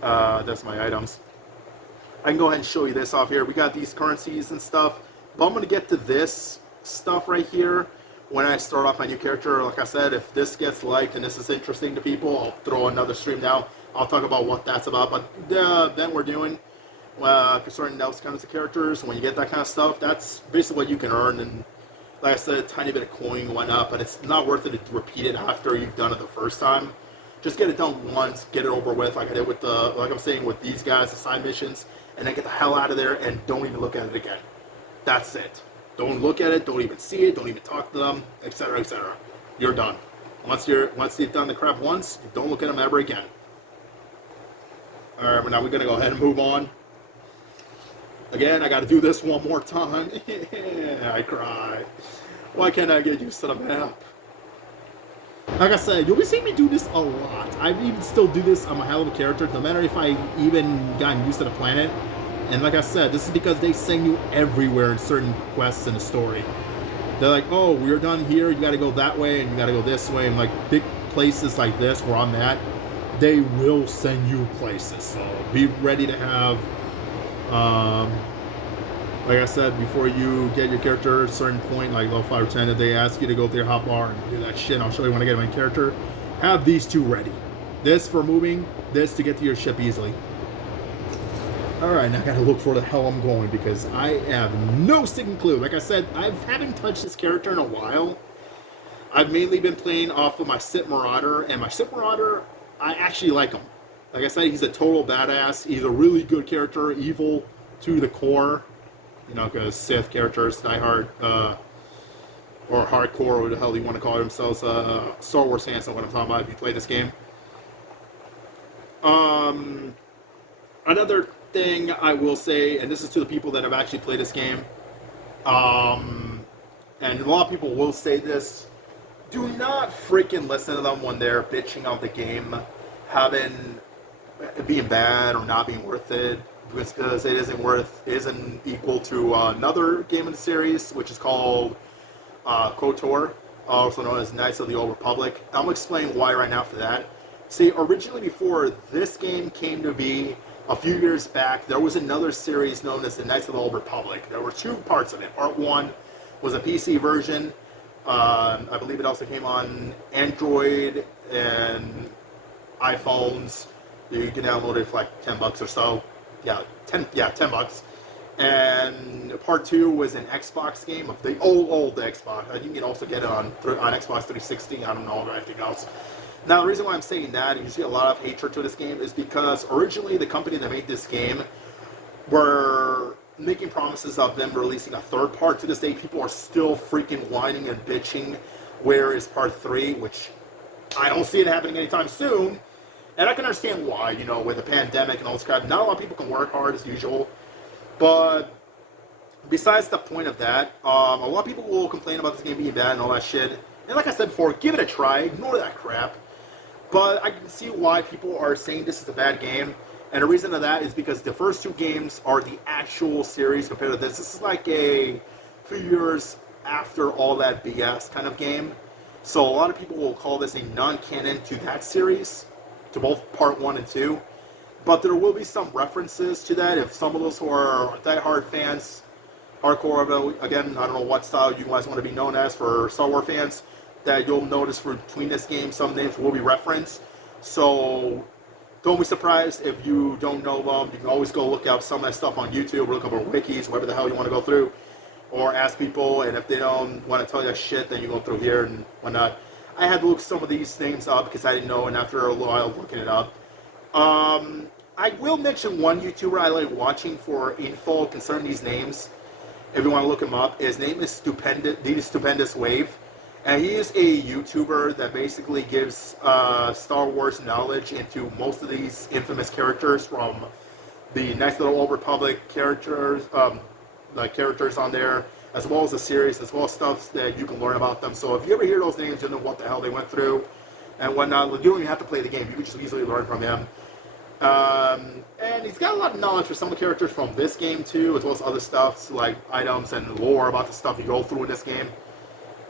That's my items. I can go ahead and show you this off here. We got these currencies and stuff, but I'm going to get to this stuff right here when I start off my new character. Like I said, if this gets liked and this is interesting to people, I'll throw another stream now. I'll talk about what that's about, but the event we're doing concerning those kinds of characters, when you get that kind of stuff, that's basically what you can earn. And like I said, a tiny bit of coin went up, but it's not worth it to repeat it after you've done it the first time. Just get it done once, get it over with, like I did with like I'm saying with these guys, the side missions, and then get the hell out of there and don't even look at it again. That's it. Don't look at it, don't even see it, don't even talk to them, etc., etc. You're done. Once you've done the crap once, don't look at them ever again. Alright, now we're gonna go ahead and move on. Again, I gotta do this one more time. I cry. Why can't I get used to the map? Like I said, you'll be seeing me do this a lot. I even still do this on my hell of a character, no matter if I even gotten used to the planet. And like I said, this is because they send you everywhere in certain quests in the story. They're like, oh, we're done here, you gotta go that way, and you gotta go this way. And like big places like this where I'm at, they will send you places. So be ready to have, like I said, before you get your character at a certain point, like level 5 or 10, if they ask you to go to your hotbar and do that shit, I'll show you when I get my character. Have these two ready. This for moving, this to get to your ship easily. Alright, now I gotta look for the hell I'm going, because I have no stinking clue. Like I said, I haven't touched this character in a while. I've mainly been playing off of my Sith Marauder, and my Sith Marauder, I actually like him. Like I said, he's a total badass. He's a really good character, evil to the core. You know, because Sith characters, diehard, or hardcore, or the hell you want to call themselves, Star Wars fans know what I'm talking about if you play this game. Another thing I will say, and this is to the people that have actually played this game, and a lot of people will say this, do not freaking listen to them when they're bitching out the game, being bad or not being worth it, because it isn't equal to another game in the series, which is called KOTOR. also known as Knights of the Old Republic. I'm going to explain why right now for that. See, originally before this game came to be, a few years back, there was another series known as the Knights of the Old Republic. There were two parts of it. Part one was a PC version. I believe it also came on Android and iPhones. You can download it for like $10 or so. Yeah, $10. And part two was an Xbox game of the old Xbox. You can also get it on Xbox 360. I don't know about anything else. Now, the reason why I'm saying that, and you see a lot of hatred to this game, is because originally the company that made this game were making promises of them releasing a third part. To this day, people are still freaking whining and bitching. Where is part 3? Which I don't see it happening anytime soon. And I can understand why, you know, with the pandemic and all this crap. Not a lot of people can work hard as usual. But besides the point of that, a lot of people will complain about this game being bad and all that shit. And like I said before, give it a try. Ignore that crap. But I can see why people are saying this is a bad game. And the reason of that is because the first two games are the actual series compared to this. This is like a few years after all that BS kind of game. So a lot of people will call this a non-canon to that series, to both part 1 and 2. But there will be some references to that if some of those who are die-hard fans, hardcore, again, I don't know what style you guys want to be known as for Star Wars fans, that you'll notice between this game, some names will be referenced. So don't be surprised if you don't know them. You can always go look up some of that stuff on YouTube, or look up on wikis, whatever the hell you want to go through, or ask people, and if they don't want to tell you that shit, then you go through here and whatnot. I had to look some of these names up because I didn't know, and after a while looking it up. I will mention one YouTuber I like watching for info concerning these names. If you want to look him up, his name is Stupendous Wave. And he is a YouTuber that basically gives Star Wars knowledge into most of these infamous characters from the Knights of the Old Republic characters, the characters on there, as well as the series, as well as stuff that you can learn about them. So if you ever hear those names, you know what the hell they went through and whatnot. You don't even have to play the game. You can just easily learn from him. And he's got a lot of knowledge for some of the characters from this game too, as well as other stuff like items and lore about the stuff you go through in this game.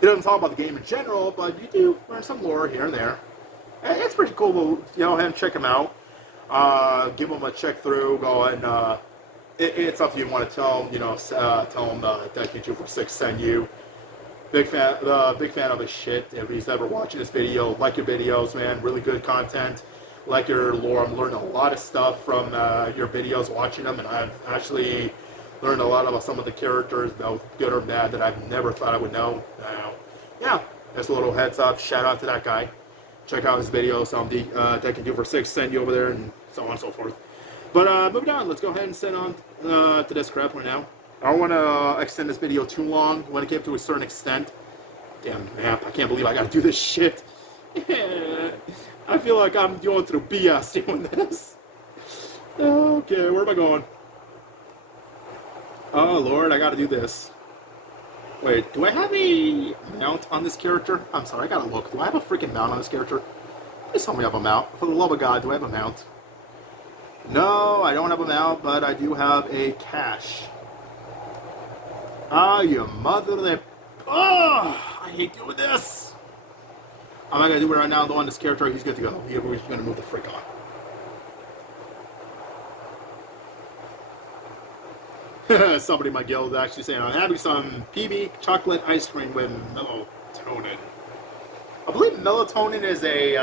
He doesn't talk about the game in general, but you do learn some lore here and there. And it's pretty cool to, you know, check him out. Give him a check through. Go and it's up to you. Want to tell him, you know, tell him that YouTuber 6 sent you. Big fan of his shit. If he's ever watching this video, like your videos, man. Really good content. Like your lore. I'm learning a lot of stuff from your videos, watching them, and I've actually learned a lot about some of the characters, both good or bad, that I've never thought I would know. Yeah, just a little heads up. Shout out to that guy. Check out his videos. That can do for 6. Send you over there, and so on and so forth. But moving on, let's go ahead and send on to this crap right now. I don't want to extend this video too long. When it came to a certain extent. Damn map! I can't believe I got to do this shit. I feel like I'm going through BS doing this. Okay, where am I going? Oh Lord, I gotta do this. Wait, do I have a mount on this character? I'm sorry, I gotta look. Do I have a freaking mount on this character? Please tell me I have a mount. For the love of God, do I have a mount? No, I don't have a mount, but I do have a cache. Ah, you mother of the... Oh, I hate doing this. I'm not gonna do it right now, though, on this character. He's good to go. He's gonna move the frick on. Somebody in my guild actually saying, I'm having some PB chocolate ice cream with melatonin. I believe melatonin is a,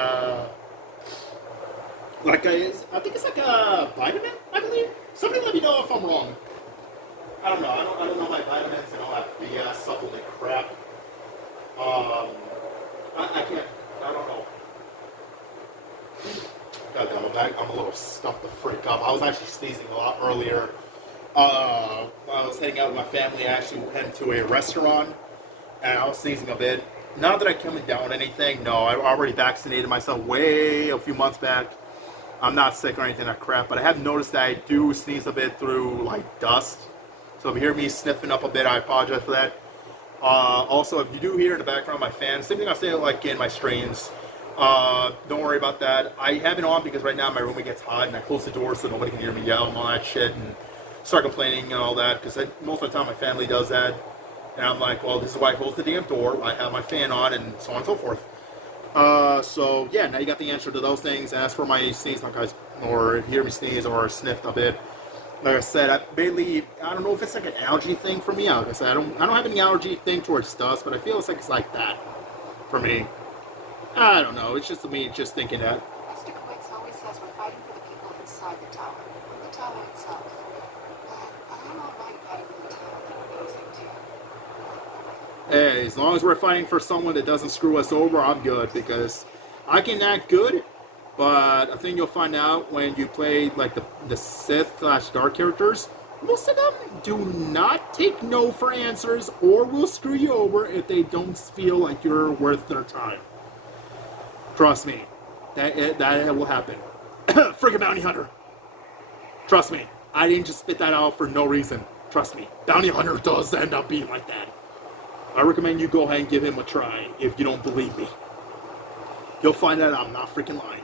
I think it's like a vitamin, I believe. Somebody let me know if I'm wrong. I don't know. I don't know my vitamins and all that BS supplement crap. I can't, I don't know. Goddamn, I'm a little stuffed the freak up. I was actually sneezing a lot earlier. I was hanging out with my family. I actually went to a restaurant, and I was sneezing a bit. Not that I'm coming down with anything. No, I already vaccinated myself a few months back. I'm not sick or anything like crap, but I have noticed that I do sneeze a bit through, like, dust. So if you hear me sniffing up a bit, I apologize for that. Also, if you do hear in the background my fans, same thing I say like in my streams. Don't worry about that. I have it on because right now my room gets hot, and I close the door so nobody can hear me yell and all that shit and start complaining and all that, because most of the time my family does that. And I'm like, well, this is why I closed the damn door. I have my fan on, and so on and so forth. So yeah, now you got the answer to those things. And as for my sneeze, like or if you hear me sneeze or sniffed a bit, like I said, I don't know if it's like an allergy thing for me. Like I said, I don't have any allergy thing towards dust, but I feel it's like that for me. I don't know. It's just me just thinking that. Mr. Quicks always says we're fighting for the people inside the tower, the tower itself. But I'm all right fighting for the tower that we're using too. Hey, as long as we're fighting for someone that doesn't screw us over, I'm good, because I can act good, but I think you'll find out when you play like the Sith/Dark characters, most of them do not take no for answers or will screw you over if they don't feel like you're worth their time. Trust me, that will happen. Friggin' bounty hunter. Trust me, I didn't just spit that out for no reason. Trust me, bounty hunter does end up being like that. I recommend you go ahead and give him a try if you don't believe me. You'll find out I'm not freaking lying.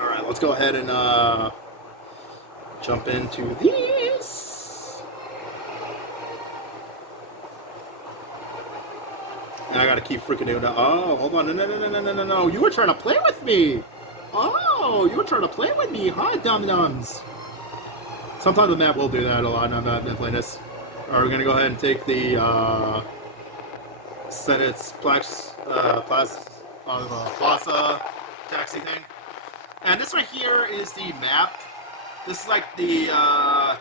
Alright, let's go ahead and jump into this. And I gotta keep freaking doing that. Oh, hold on. No. You were trying to play with me. Oh, you were trying to play with me, huh, dum-dums? Sometimes the map will do that a lot, and I'm not playing this. Alright, we're gonna go ahead and take the Senate's Plaza taxi thing. And this right here is the map. This is like the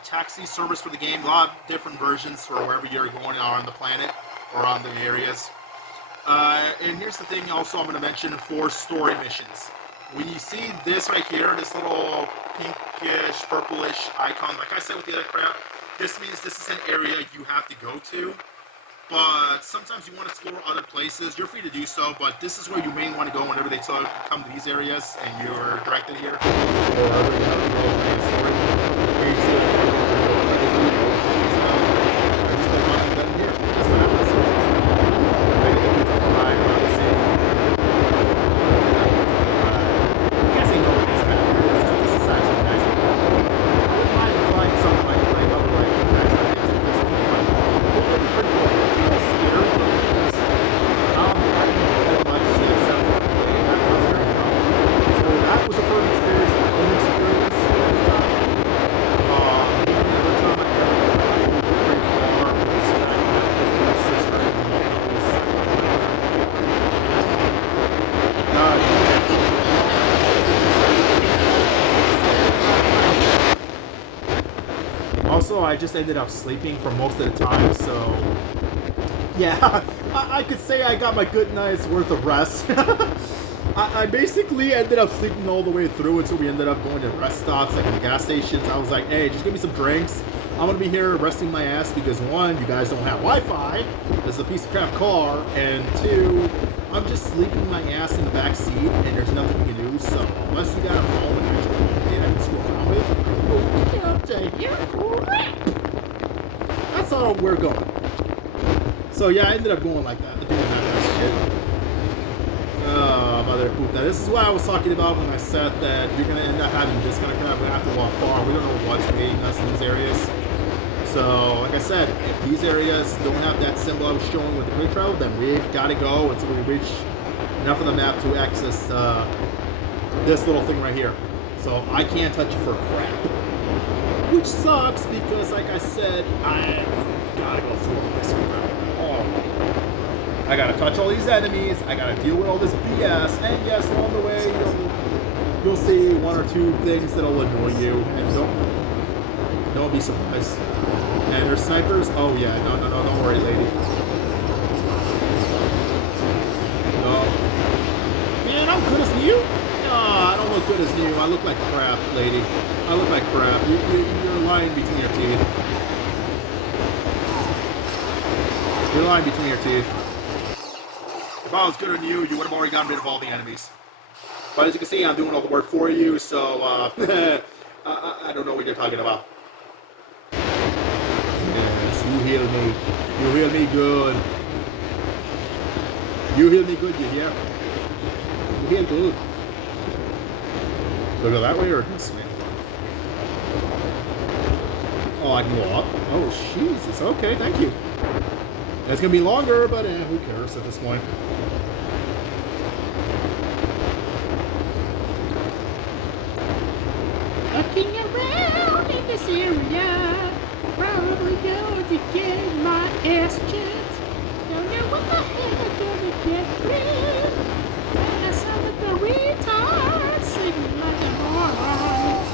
taxi service for the game. A lot of different versions for wherever you're going on the planet or on the areas. And here's the thing also I'm going to mention for story missions. When you see this right here, this little pinkish, purplish icon, like I said with the other crap, this means this is an area you have to go to. But sometimes you want to explore other places. You're free to do so, but this is where you may want to go whenever they come to these areas and you're directed here. I just ended up sleeping for most of the time, so yeah, I could say I got my good night's worth of rest. I basically ended up sleeping all the way through until we ended up going to rest stops, like in the gas stations. I was like, hey, just give me some drinks. I'm gonna be here resting my ass because one, you guys don't have Wi-Fi. This is a piece of crap car, and two, I'm just sleeping my ass in the back seat, and there's nothing you can do. So unless you got a phone and I can scroll around with, that's how we're going. So yeah, I ended up going like that. Doing that shit. Mother puta. This is what I was talking about when I said that you're gonna end up having this kind of crap. We're gonna have to walk far. We don't know what's waiting us in these areas. So, like I said, if these areas don't have that symbol I was showing with the quick travel, then we've got to go until we reach enough of the map to access this little thing right here. So I can't touch it for crap. Which sucks because, like I said, I gotta go through all this crap. Oh. I gotta touch all these enemies, I gotta deal with all this BS, and yes, along the way, you'll see one or two things that'll annoy you, and don't be surprised. And there's snipers? Oh yeah, no, don't worry, lady. No. Man, I'm good as new? No, I don't look good as new. I look like crap, lady. I look like crap. You're lying between your teeth. You're lying between your teeth. If I was good as you, you would have already gotten rid of all the enemies. But as you can see, I'm doing all the work for you, so I don't know what you're talking about. You heal me. You heal me good. You heal me good, you hear? You heal good. Do I go that way or this way? Oh, I can go up? Oh, Jesus. Okay, thank you. It's gonna be longer, but who cares at this point? Looking around in this area, probably going to get my ass checked. Don't know what the hell I'm gonna get through. And I sound like a retard, singing like a moron.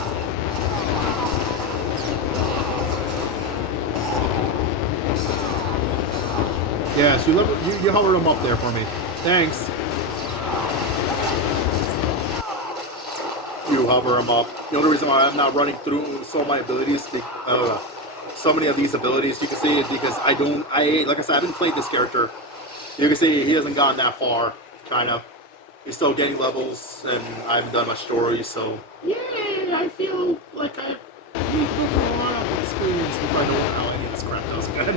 Yes, you hovered them up there for me. Thanks. You hover them up. The only reason why I'm not running through so many abilities, so many of these abilities, you can see it because like I said, I haven't played this character. You can see he hasn't gone that far, kind of. He's still getting levels, and I haven't done much story, so. Yeah, I feel like I need a lot of experience If I know how any of this crap does good.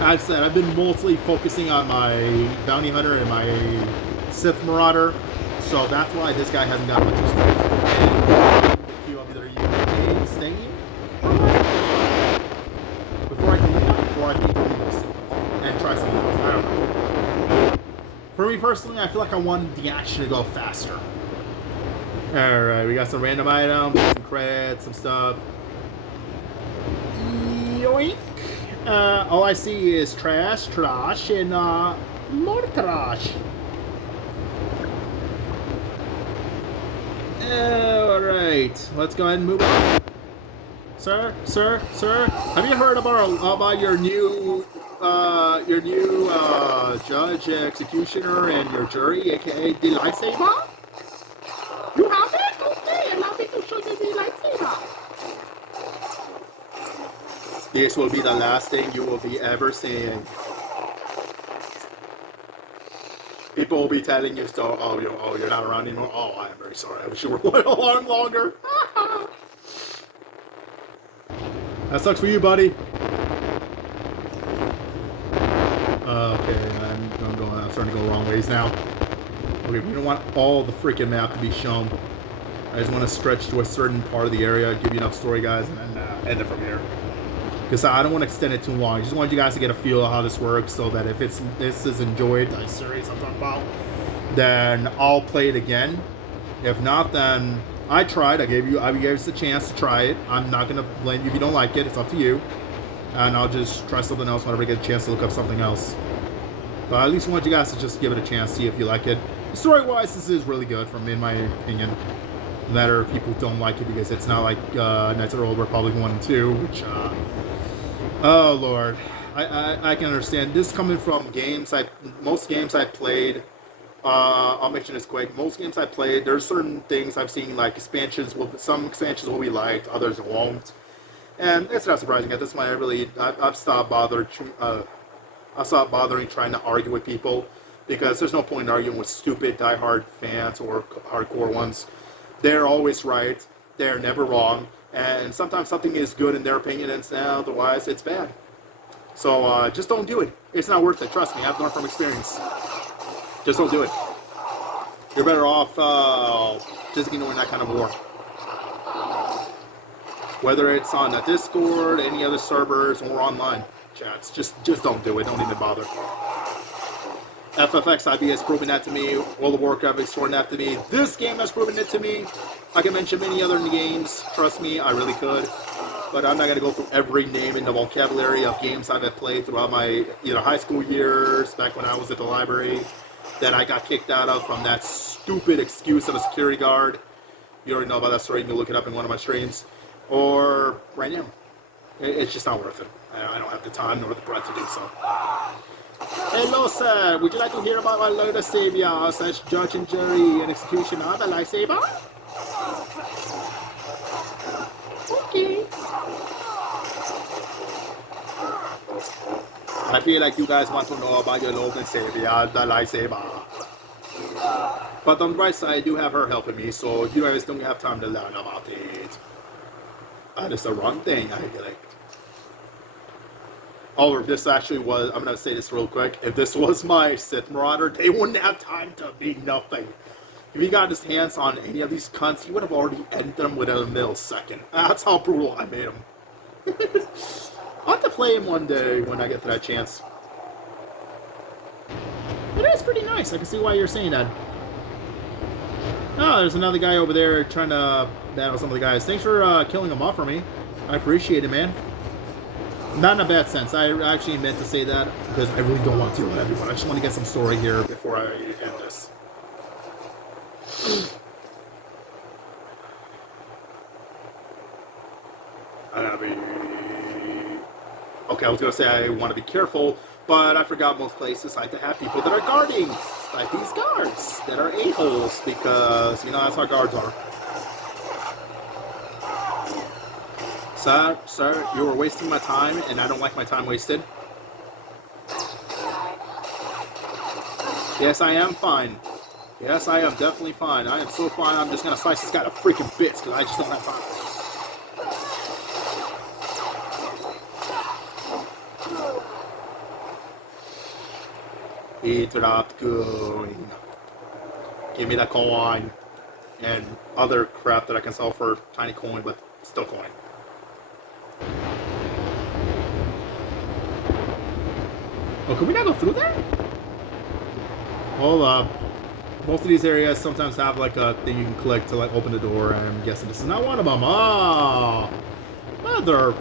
I've said I've been mostly focusing on my bounty hunter and my Sith Marauder, so that's why this guy hasn't got much experience. And the queue of either you staying before I can leave up, or I need to leave this and try something else. I don't know. For me personally, I feel like I want the action to go faster. Alright, we got some random items, some credits, some stuff. Yoink! All I see is trash, and more trash. Alright, let's go ahead and move on. Sir, have you heard about your new judge, executioner, and your jury, aka the lightsaber? You have it? Okay, allow me to show you the lightsaber. This will be the last thing you will be ever seeing. People will be telling you, so, you're not around anymore. Oh, I am very sorry. I wish you were alarmed longer. That sucks for you, buddy. Okay, I'm starting to go wrong ways now. Okay, we don't want all the freaking map to be shown. I just want to stretch to a certain part of the area, give you enough story, guys, and then end it from here. Because I don't want to extend it too long. I just want you guys to get a feel of how this works, so that if this is enjoyed, the series I'm talking about, then I'll play it again. If not, then I tried. I gave you guys a chance to try it. I'm not gonna blame you if you don't like it. It's up to you. And I'll just try something else whenever I get a chance to look up something else. But I at least want you guys to just give it a chance, see if you like it. Story-wise, this is really good, from in my opinion. No matter if people don't like it, because it's not like Knights of the Old Republic 1 and 2, which, oh Lord. I can understand. This coming from games, most games I played, I'll mention this quick. Most games I played, there's certain things I've seen, like some expansions will be liked, others won't. And it's not surprising. At this point, I've stopped bothering trying to argue with people, because there's no point in arguing with stupid diehard fans or hardcore ones. They're always right. They're never wrong. And sometimes something is good in their opinion, and otherwise it's bad. So just don't do it. It's not worth it. Trust me. I've learned from experience. Just don't do it. You're better off just ignoring that kind of war. Whether it's on a Discord, any other servers, or online chats, just don't do it. Don't even bother. FFX IB has proven that to me. World of Warcraft has proven that to me. This game has proven it to me. I can mention many other games. Trust me, I really could. But I'm not going to go through every name in the vocabulary of games I've played throughout my high school years, back when I was at the library, that I got kicked out of from that stupid excuse of a security guard. You already know about that story. You can look it up in one of my streams. Or right now. It's just not worth it. I don't have the time nor the breath to do so. Hello, sir. Would you like to hear about my Lord Savior, such judge and jury and executioner, the lightsaber? Okay. I feel like you guys want to know about your Lord and Savior, the lightsaber. But on the right side, I do have her helping me, so you guys don't have time to learn about it. That is the wrong thing I clicked. Oh, if this actually was, I'm going to say this real quick, if this was my Sith Marauder, they wouldn't have time to be nothing. If he got his hands on any of these cunts, he would have already ended them within a millisecond. That's how brutal I made him. I'll have to play him one day when I get to that chance. It is pretty nice. I can see why you're saying that. Oh, there's another guy over there trying to battle some of the guys. Thanks for killing him off for me. I appreciate it, man. Not in a bad sense. I actually meant to say that because I really don't want to deal with everyone. I just want to get some story here before I end this. I gotta be... Okay, I was gonna say I want to be careful, but I forgot most places like to have people that are guarding, like these guards that are a-holes, because, you know, that's how guards are. Sir, you were wasting my time, and I don't like my time wasted. Yes, I am fine. Yes, I am definitely fine. I am so fine, I'm just gonna slice this guy to freaking bits, because I just don't have time. He dropped coin. Give me that coin. And other crap that I can sell for tiny coin, but still coin. Oh, can we not go through there? Hold up. Most of these areas sometimes have like a thing you can click to like open the door, and I'm guessing this is not one of them. Oh, mother.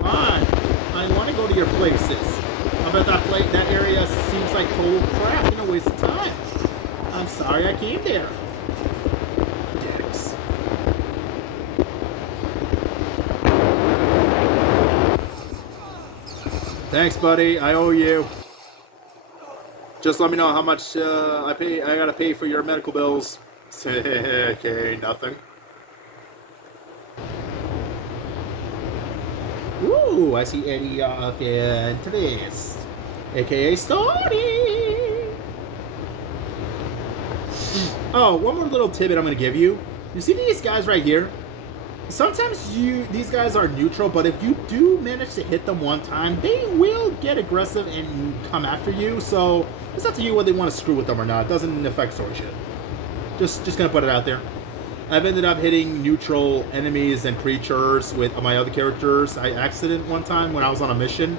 Fine. I want to go to your places. I bet that area seems like total crap and a waste of time. I'm sorry I came there. Dicks. Thanks, buddy. I owe you. Just let me know how much I gotta pay for your medical bills. Okay, nothing. Ooh, I see Eddie of interest, aka story. Oh, one more little tidbit I'm gonna give you. You see these guys right here? Sometimes these guys are neutral, but if you do manage to hit them one time, they will get aggressive and come after you. So it's up to you whether you want to screw with them or not. It doesn't affect story shit. Just gonna put it out there. I've ended up hitting neutral enemies and creatures with my other characters. I accident one time when I was on a mission.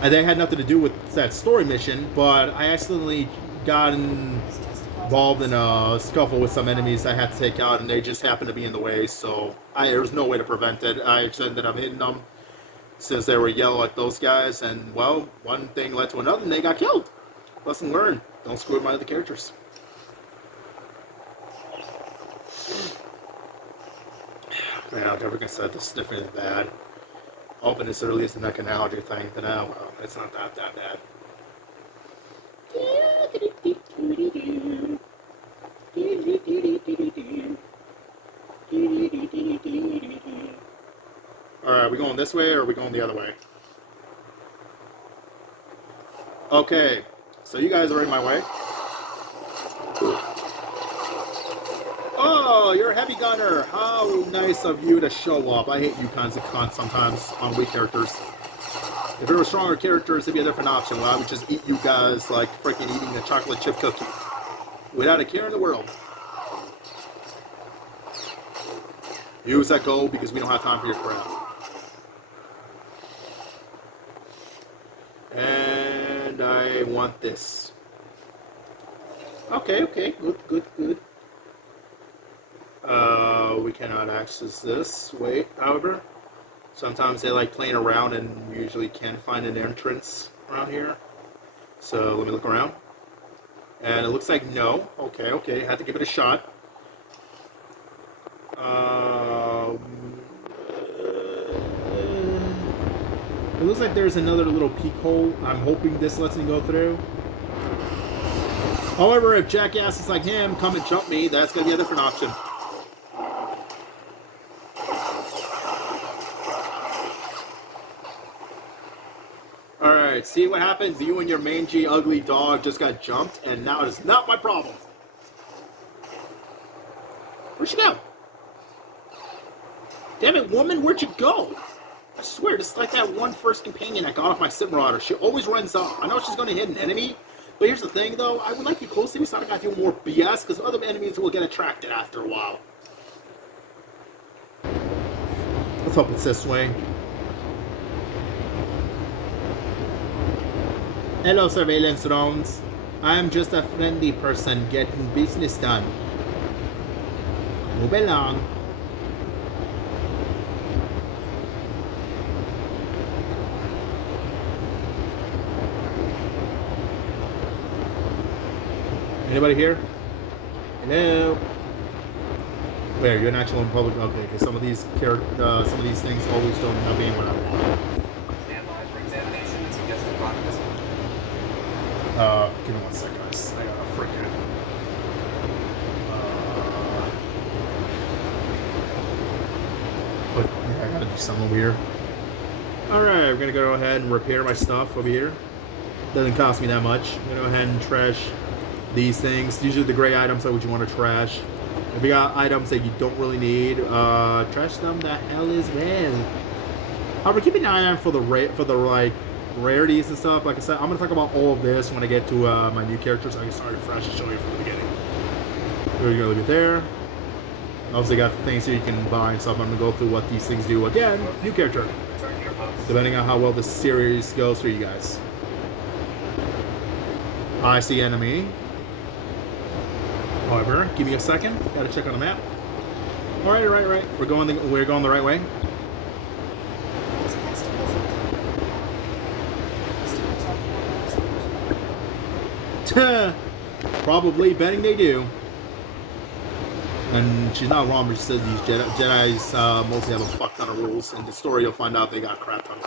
And they had nothing to do with that story mission, but I accidentally got involved in a scuffle with some enemies I had to take out, and they just happened to be in the way, so there was no way to prevent it. I just ended up hitting them since they were yellow like those guys, and, well, one thing led to another, and they got killed. Lesson learned. Don't screw with my other characters. Man, I'm never gonna say this is definitely bad. Hoping this really is a neck analogy thing, but well, it's not that bad. Alright, are we going this way or are we going the other way? Okay, so you guys are in my way. Oh, you're a heavy gunner. How nice of you to show up. I hate you kinds of cunts sometimes on weak characters. If there were stronger characters, it'd be a different option. Well, I would just eat you guys like freaking eating a chocolate chip cookie. Without a care in the world. Use that gold because we don't have time for your crap. And I want this. Okay, good. We cannot access this. Wait, however. Sometimes they like playing around and we usually can't find an entrance around here. So let me look around. And it looks like no. Okay. Had to give it a shot. It looks like there's another little peek hole. I'm hoping this lets me go through. However, if jackasses like him come and jump me, that's going to be a different option. Alright, see what happens? You and your mangy, ugly dog just got jumped, and now it is not my problem. Where'd she go? Damn it, woman, where'd you go? I swear, this is like that one first companion I got off my Sim Marauder. She always runs off. I know she's going to hit an enemy, but here's the thing, though. I would like you close to me so I got to do more BS, because other enemies will get attracted after a while. Let's hope it's this way. Hello, surveillance drones. I'm just a friendly person getting business done. Move along. Anybody here? Hello. Where you're an actual in public? Okay, because some of these things always don't end up being what I want. Stand by for examination and suggested progress. Give me 1 sec, guys. I gotta freaking. But yeah, I gotta do something over here. Alright, we're gonna go ahead and repair my stuff over here. Doesn't cost me that much. I'm gonna go ahead and trash these things. These are the gray items that you want to trash. If you got items that you don't really need, trash them the hell as well. However, keep an eye out for the like rarities and stuff. Like I said, I'm gonna talk about all of this when I get to my new characters. I can start fresh and show you from the beginning. We're gonna leave it there. Obviously, got the things here you can buy and stuff. I'm gonna go through what these things do again. New character, Return to your post. depending on how well the series goes for you guys. I see enemy. However, give me a second. Gotta check on the map. All right, right. We're going the right way. What's next to visit? Probably betting they do. And she's not wrong, but she says these Jedi's mostly have a fuck ton of rules. In the story, you'll find out they got a crap ton.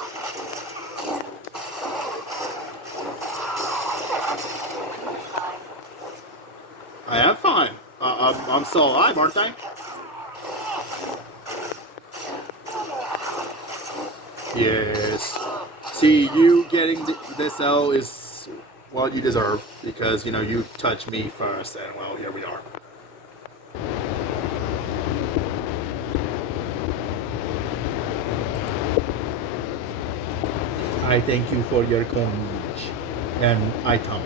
I am fine. I'm still alive, aren't I? Yes. See, you getting this L is what you deserve because, you know, you touched me first, and well, here we are. I thank you for your coinage and item.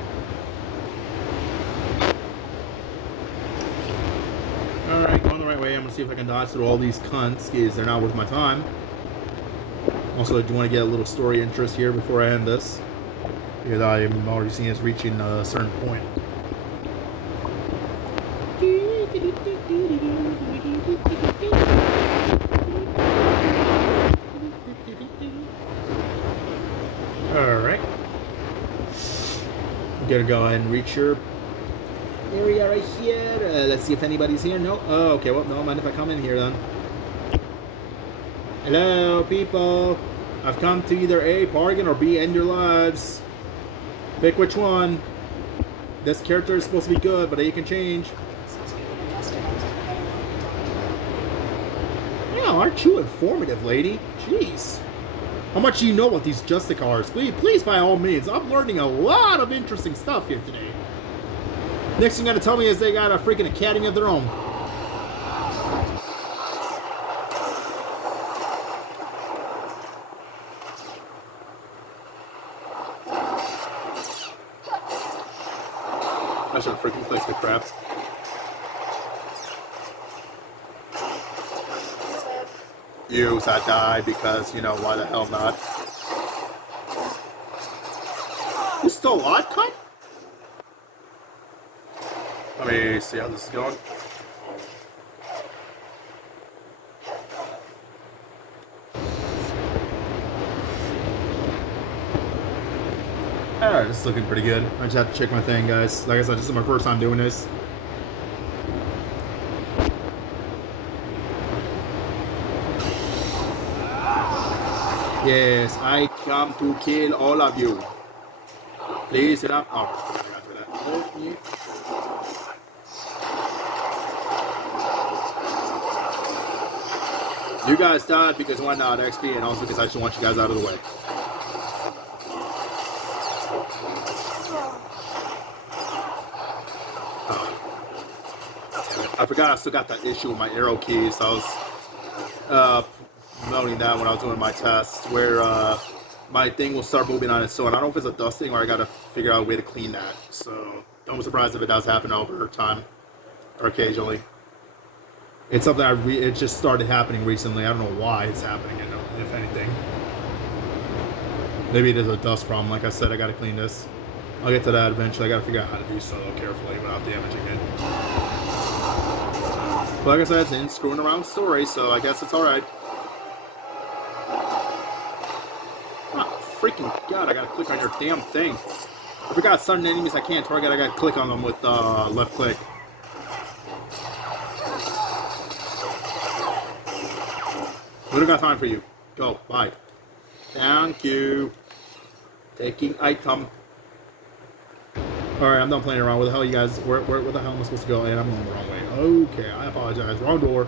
Alright, going the right way. I'm gonna see if I can dodge through all these cunts because they're not worth my time. Also, I do want to get a little story interest here before I end this, because I'm already seeing us reaching a certain point. Alright. Gonna go ahead and reach your area right here. Let's see if anybody's here. No? Oh, okay. Well, no, mind if I come in here then. Hello, people. I've come to either A, bargain, or B, end your lives. Pick which one. This character is supposed to be good, but A can change. Since we were investigants, Yeah, aren't you informative, lady? Jeez. How much do you know about these Justicars? Please, by all means. I'm learning a lot of interesting stuff here today. Next thing you gotta tell me is they got a freaking academy of their own. I should freaking place the crap. Use I die because, you know, why the hell not? You still alive, cunt? Let me see how this is going. Alright, this is looking pretty good. I just have to check my thing, guys. Like I said, this is my first time doing this. Yes, I come to kill all of you. Please sit up. Oh, I forgot for that. You guys died because why not XP, and also because I just want you guys out of the way. I forgot I still got that issue with my arrow keys. So I was noting that when I was doing my test, where my thing will start moving on its own. I don't know if it's a dust thing or I gotta figure out a way to clean that. So don't be surprised if it does happen over time or occasionally. It's something it just started happening recently. I don't know why it's happening, if anything. Maybe it is a dust problem. Like I said, I gotta clean this. I'll get to that eventually. I gotta figure out how to do so carefully without damaging it. But like I said, it's in screwing around story, so I guess it's alright. Oh, freaking God, I gotta click on your damn thing. I forgot certain enemies I can't target, I gotta click on them with left click. We don't got time for you. Go, bye. Thank you. Taking item. Alright, I'm done playing around. Where the hell you guys, where the hell am I supposed to go? And I'm going the wrong way. Okay, I apologize. Wrong door.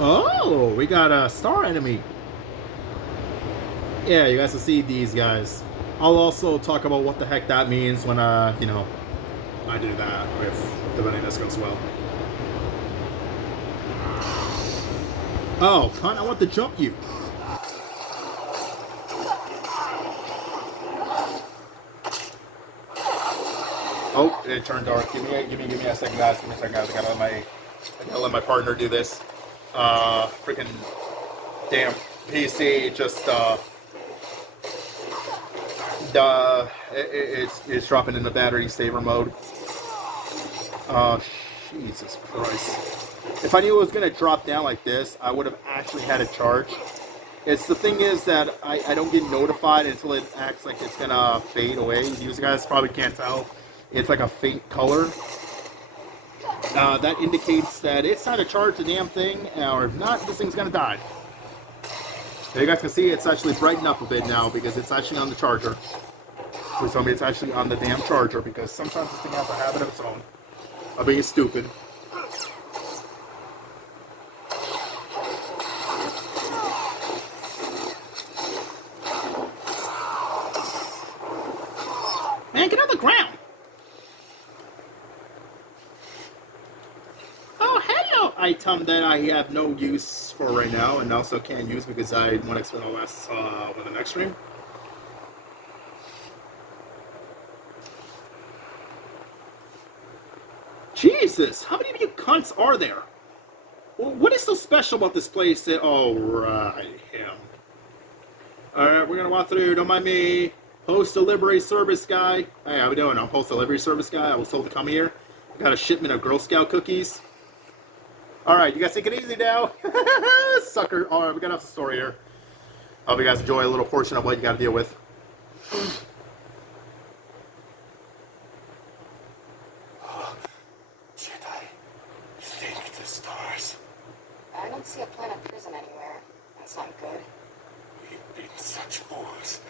Oh, we got a star enemy. Yeah, you guys will see these guys. I'll also talk about what the heck that means when, you know, I do that, if this goes well. Oh, cunt, I want to jump you. Oh, it turned dark. Give me a second, guys. Give me a second, guys. I gotta let my partner do this. Freaking damn PC just it's dropping into battery saver mode. Oh, Jesus Christ. If I knew it was gonna drop down like this, I would have actually had it charge. It's the thing is that I don't get notified until it acts like it's gonna fade away. You guys probably can't tell. It's like a faint color. That indicates that it's time to charge the damn thing, or if not, this thing's gonna die. Now you guys can see it's actually brightened up a bit now because it's actually on the charger. Please tell me it's actually on the damn charger because sometimes this thing has a habit of its own of being stupid. Man, get on the ground! Oh, hello! Item that I have no use for right now and also can't use because I want to spend the last with the next stream. Jesus, how many of you cunts are there? What is so special about this place that... Oh, right, him. Alright, we're gonna walk through, don't mind me. Post delivery service guy. Hey, how we doing? I'm post delivery service guy. I was told to come here. I got a shipment of Girl Scout cookies. Alright, you guys take it easy now. Sucker. Alright, we got off the story here. Hope you guys enjoy a little portion of what you gotta deal with. Jedi, think the stars. I don't see a planet prison anywhere. That's not good. We've been such fools.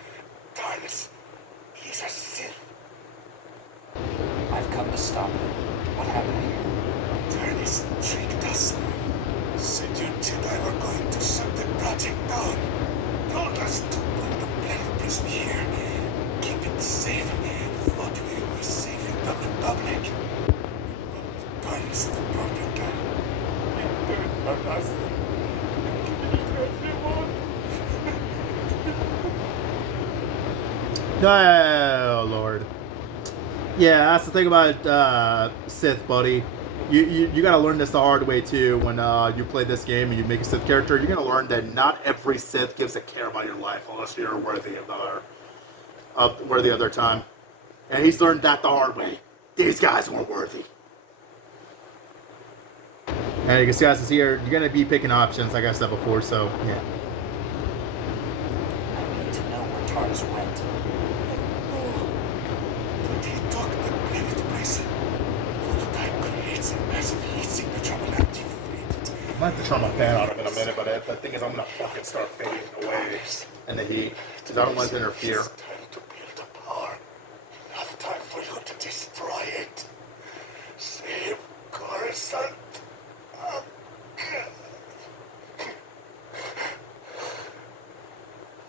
Darkness, he's a Sith. I've come to stop him. What happened here? Darkness tricked us. Said your Jedi were going to shut the project down. Told us to put the planet prison here. Keep it safe. Thought we were saving the Republic. But Darkness the propaganda. And do it for us. Oh, Lord. Yeah, that's the thing about Sith, buddy. You gotta learn this the hard way, too, when you play this game and you make a Sith character. You're gonna learn that not every Sith gives a care about your life unless you're worthy of their time. And he's learned that the hard way. These guys weren't worthy. And you can see, guys, here, you're gonna be picking options, like I said before, so, yeah. I need to know where TARDIS went. But he took the planet prison. Prototype creates a massive heat signature when activated. I'm gonna have to turn my fan on in a minute, but the thing is, I'm gonna fucking start fading away in the heat, because I don't want to interfere. It's time to build the power. Enough time for you to destroy it. Save Coruscant.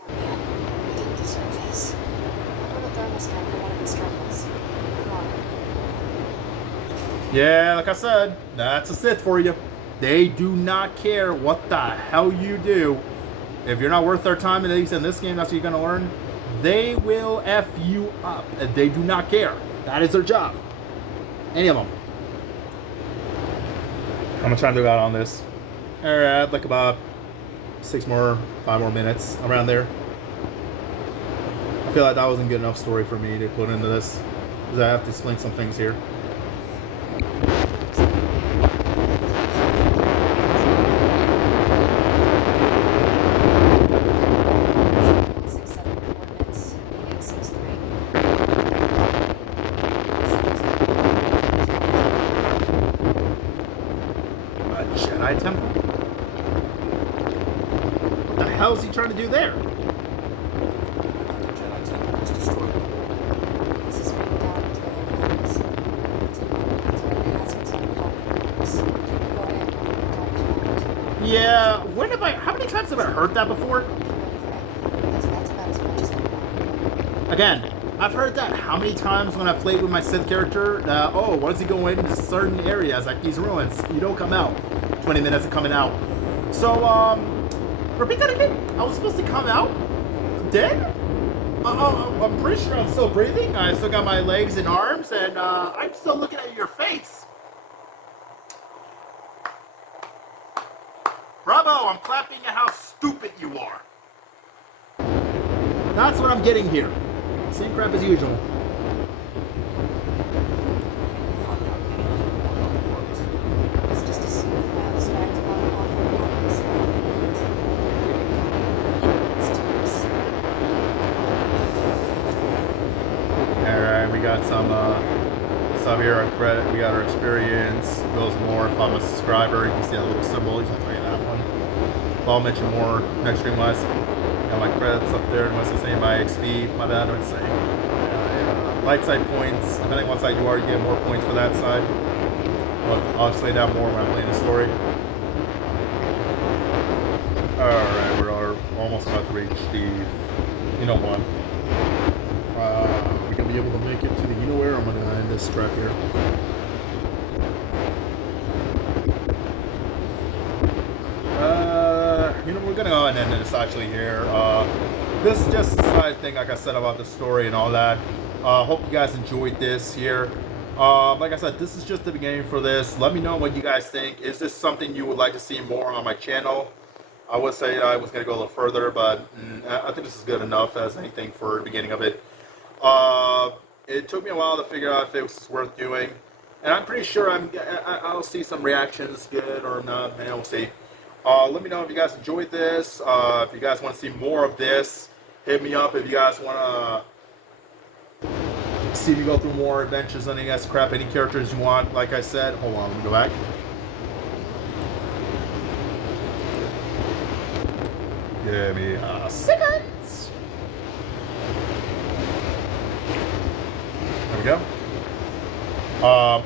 We didn't deserve this. Put a thermostat for one of these struggles. Come on. Yeah, like I said, that's a Sith for you. They do not care what the hell you do. If you're not worth their time, and at least in this game, that's what you're gonna learn. They will F you up. They do not care. That is their job. Any of them. How much time do we got on this? Alright, like about 5 more minutes, around there. I feel like that wasn't good enough story for me to put into this, because I have to explain some things here. Jedi Temple? What the hell is he trying to do there? The Jedi Temple was destroyed. This is written down into the plans. Yeah, when have I... How many times have I heard that before? Because that's about as much as I know. Again, I've heard that how many times when I played with my Sith character, that, oh, once you go into certain areas, like these ruins, you don't come out. 20 minutes of coming out. So, repeat that again? I was supposed to come out? Dead? I'm pretty sure I'm still breathing. I still got my legs and arms, and I'm still looking at your face. Bravo, I'm clapping at how stupid you are. That's what I'm getting here. Same crap as usual. It's just a super fast fact about an awful bodies. It's just Alright, we got some stuff here on credit. We got our experience. Goes more if I'm a subscriber. You can see that little symbol. I'll tell you that one. I'll mention more next stream wise. Got my credits up there. Unless it's saying my XP. My bad, I would say. Light side points. Depending on what side you are, you get more points for that side. But I'll explain that more when I'm playing the story. Alright, we're almost about to reach the you know what. We can be able to make it to the you know where. I'm gonna end this crap here. You know, we're gonna go ahead and end this actually here. This is just a side thing, like I said, about the story and all that. Hope you guys enjoyed this here. Like I said, this is just the beginning for this. Let me know what you guys think. Is this something you would like to see more on my channel? I would say I was going to go a little further, but I think this is good enough as anything for the beginning of it. It took me a while to figure out if it was worth doing. And I'm pretty sure I'll see some reactions, good or not, and we'll see. Let me know if you guys enjoyed this. If you guys want to see more of this, hit me up. If you guys want to see me go through more adventures, any guys crap, any characters you want, like I said. Hold on, let me go back. Give me a second. There we go. I'll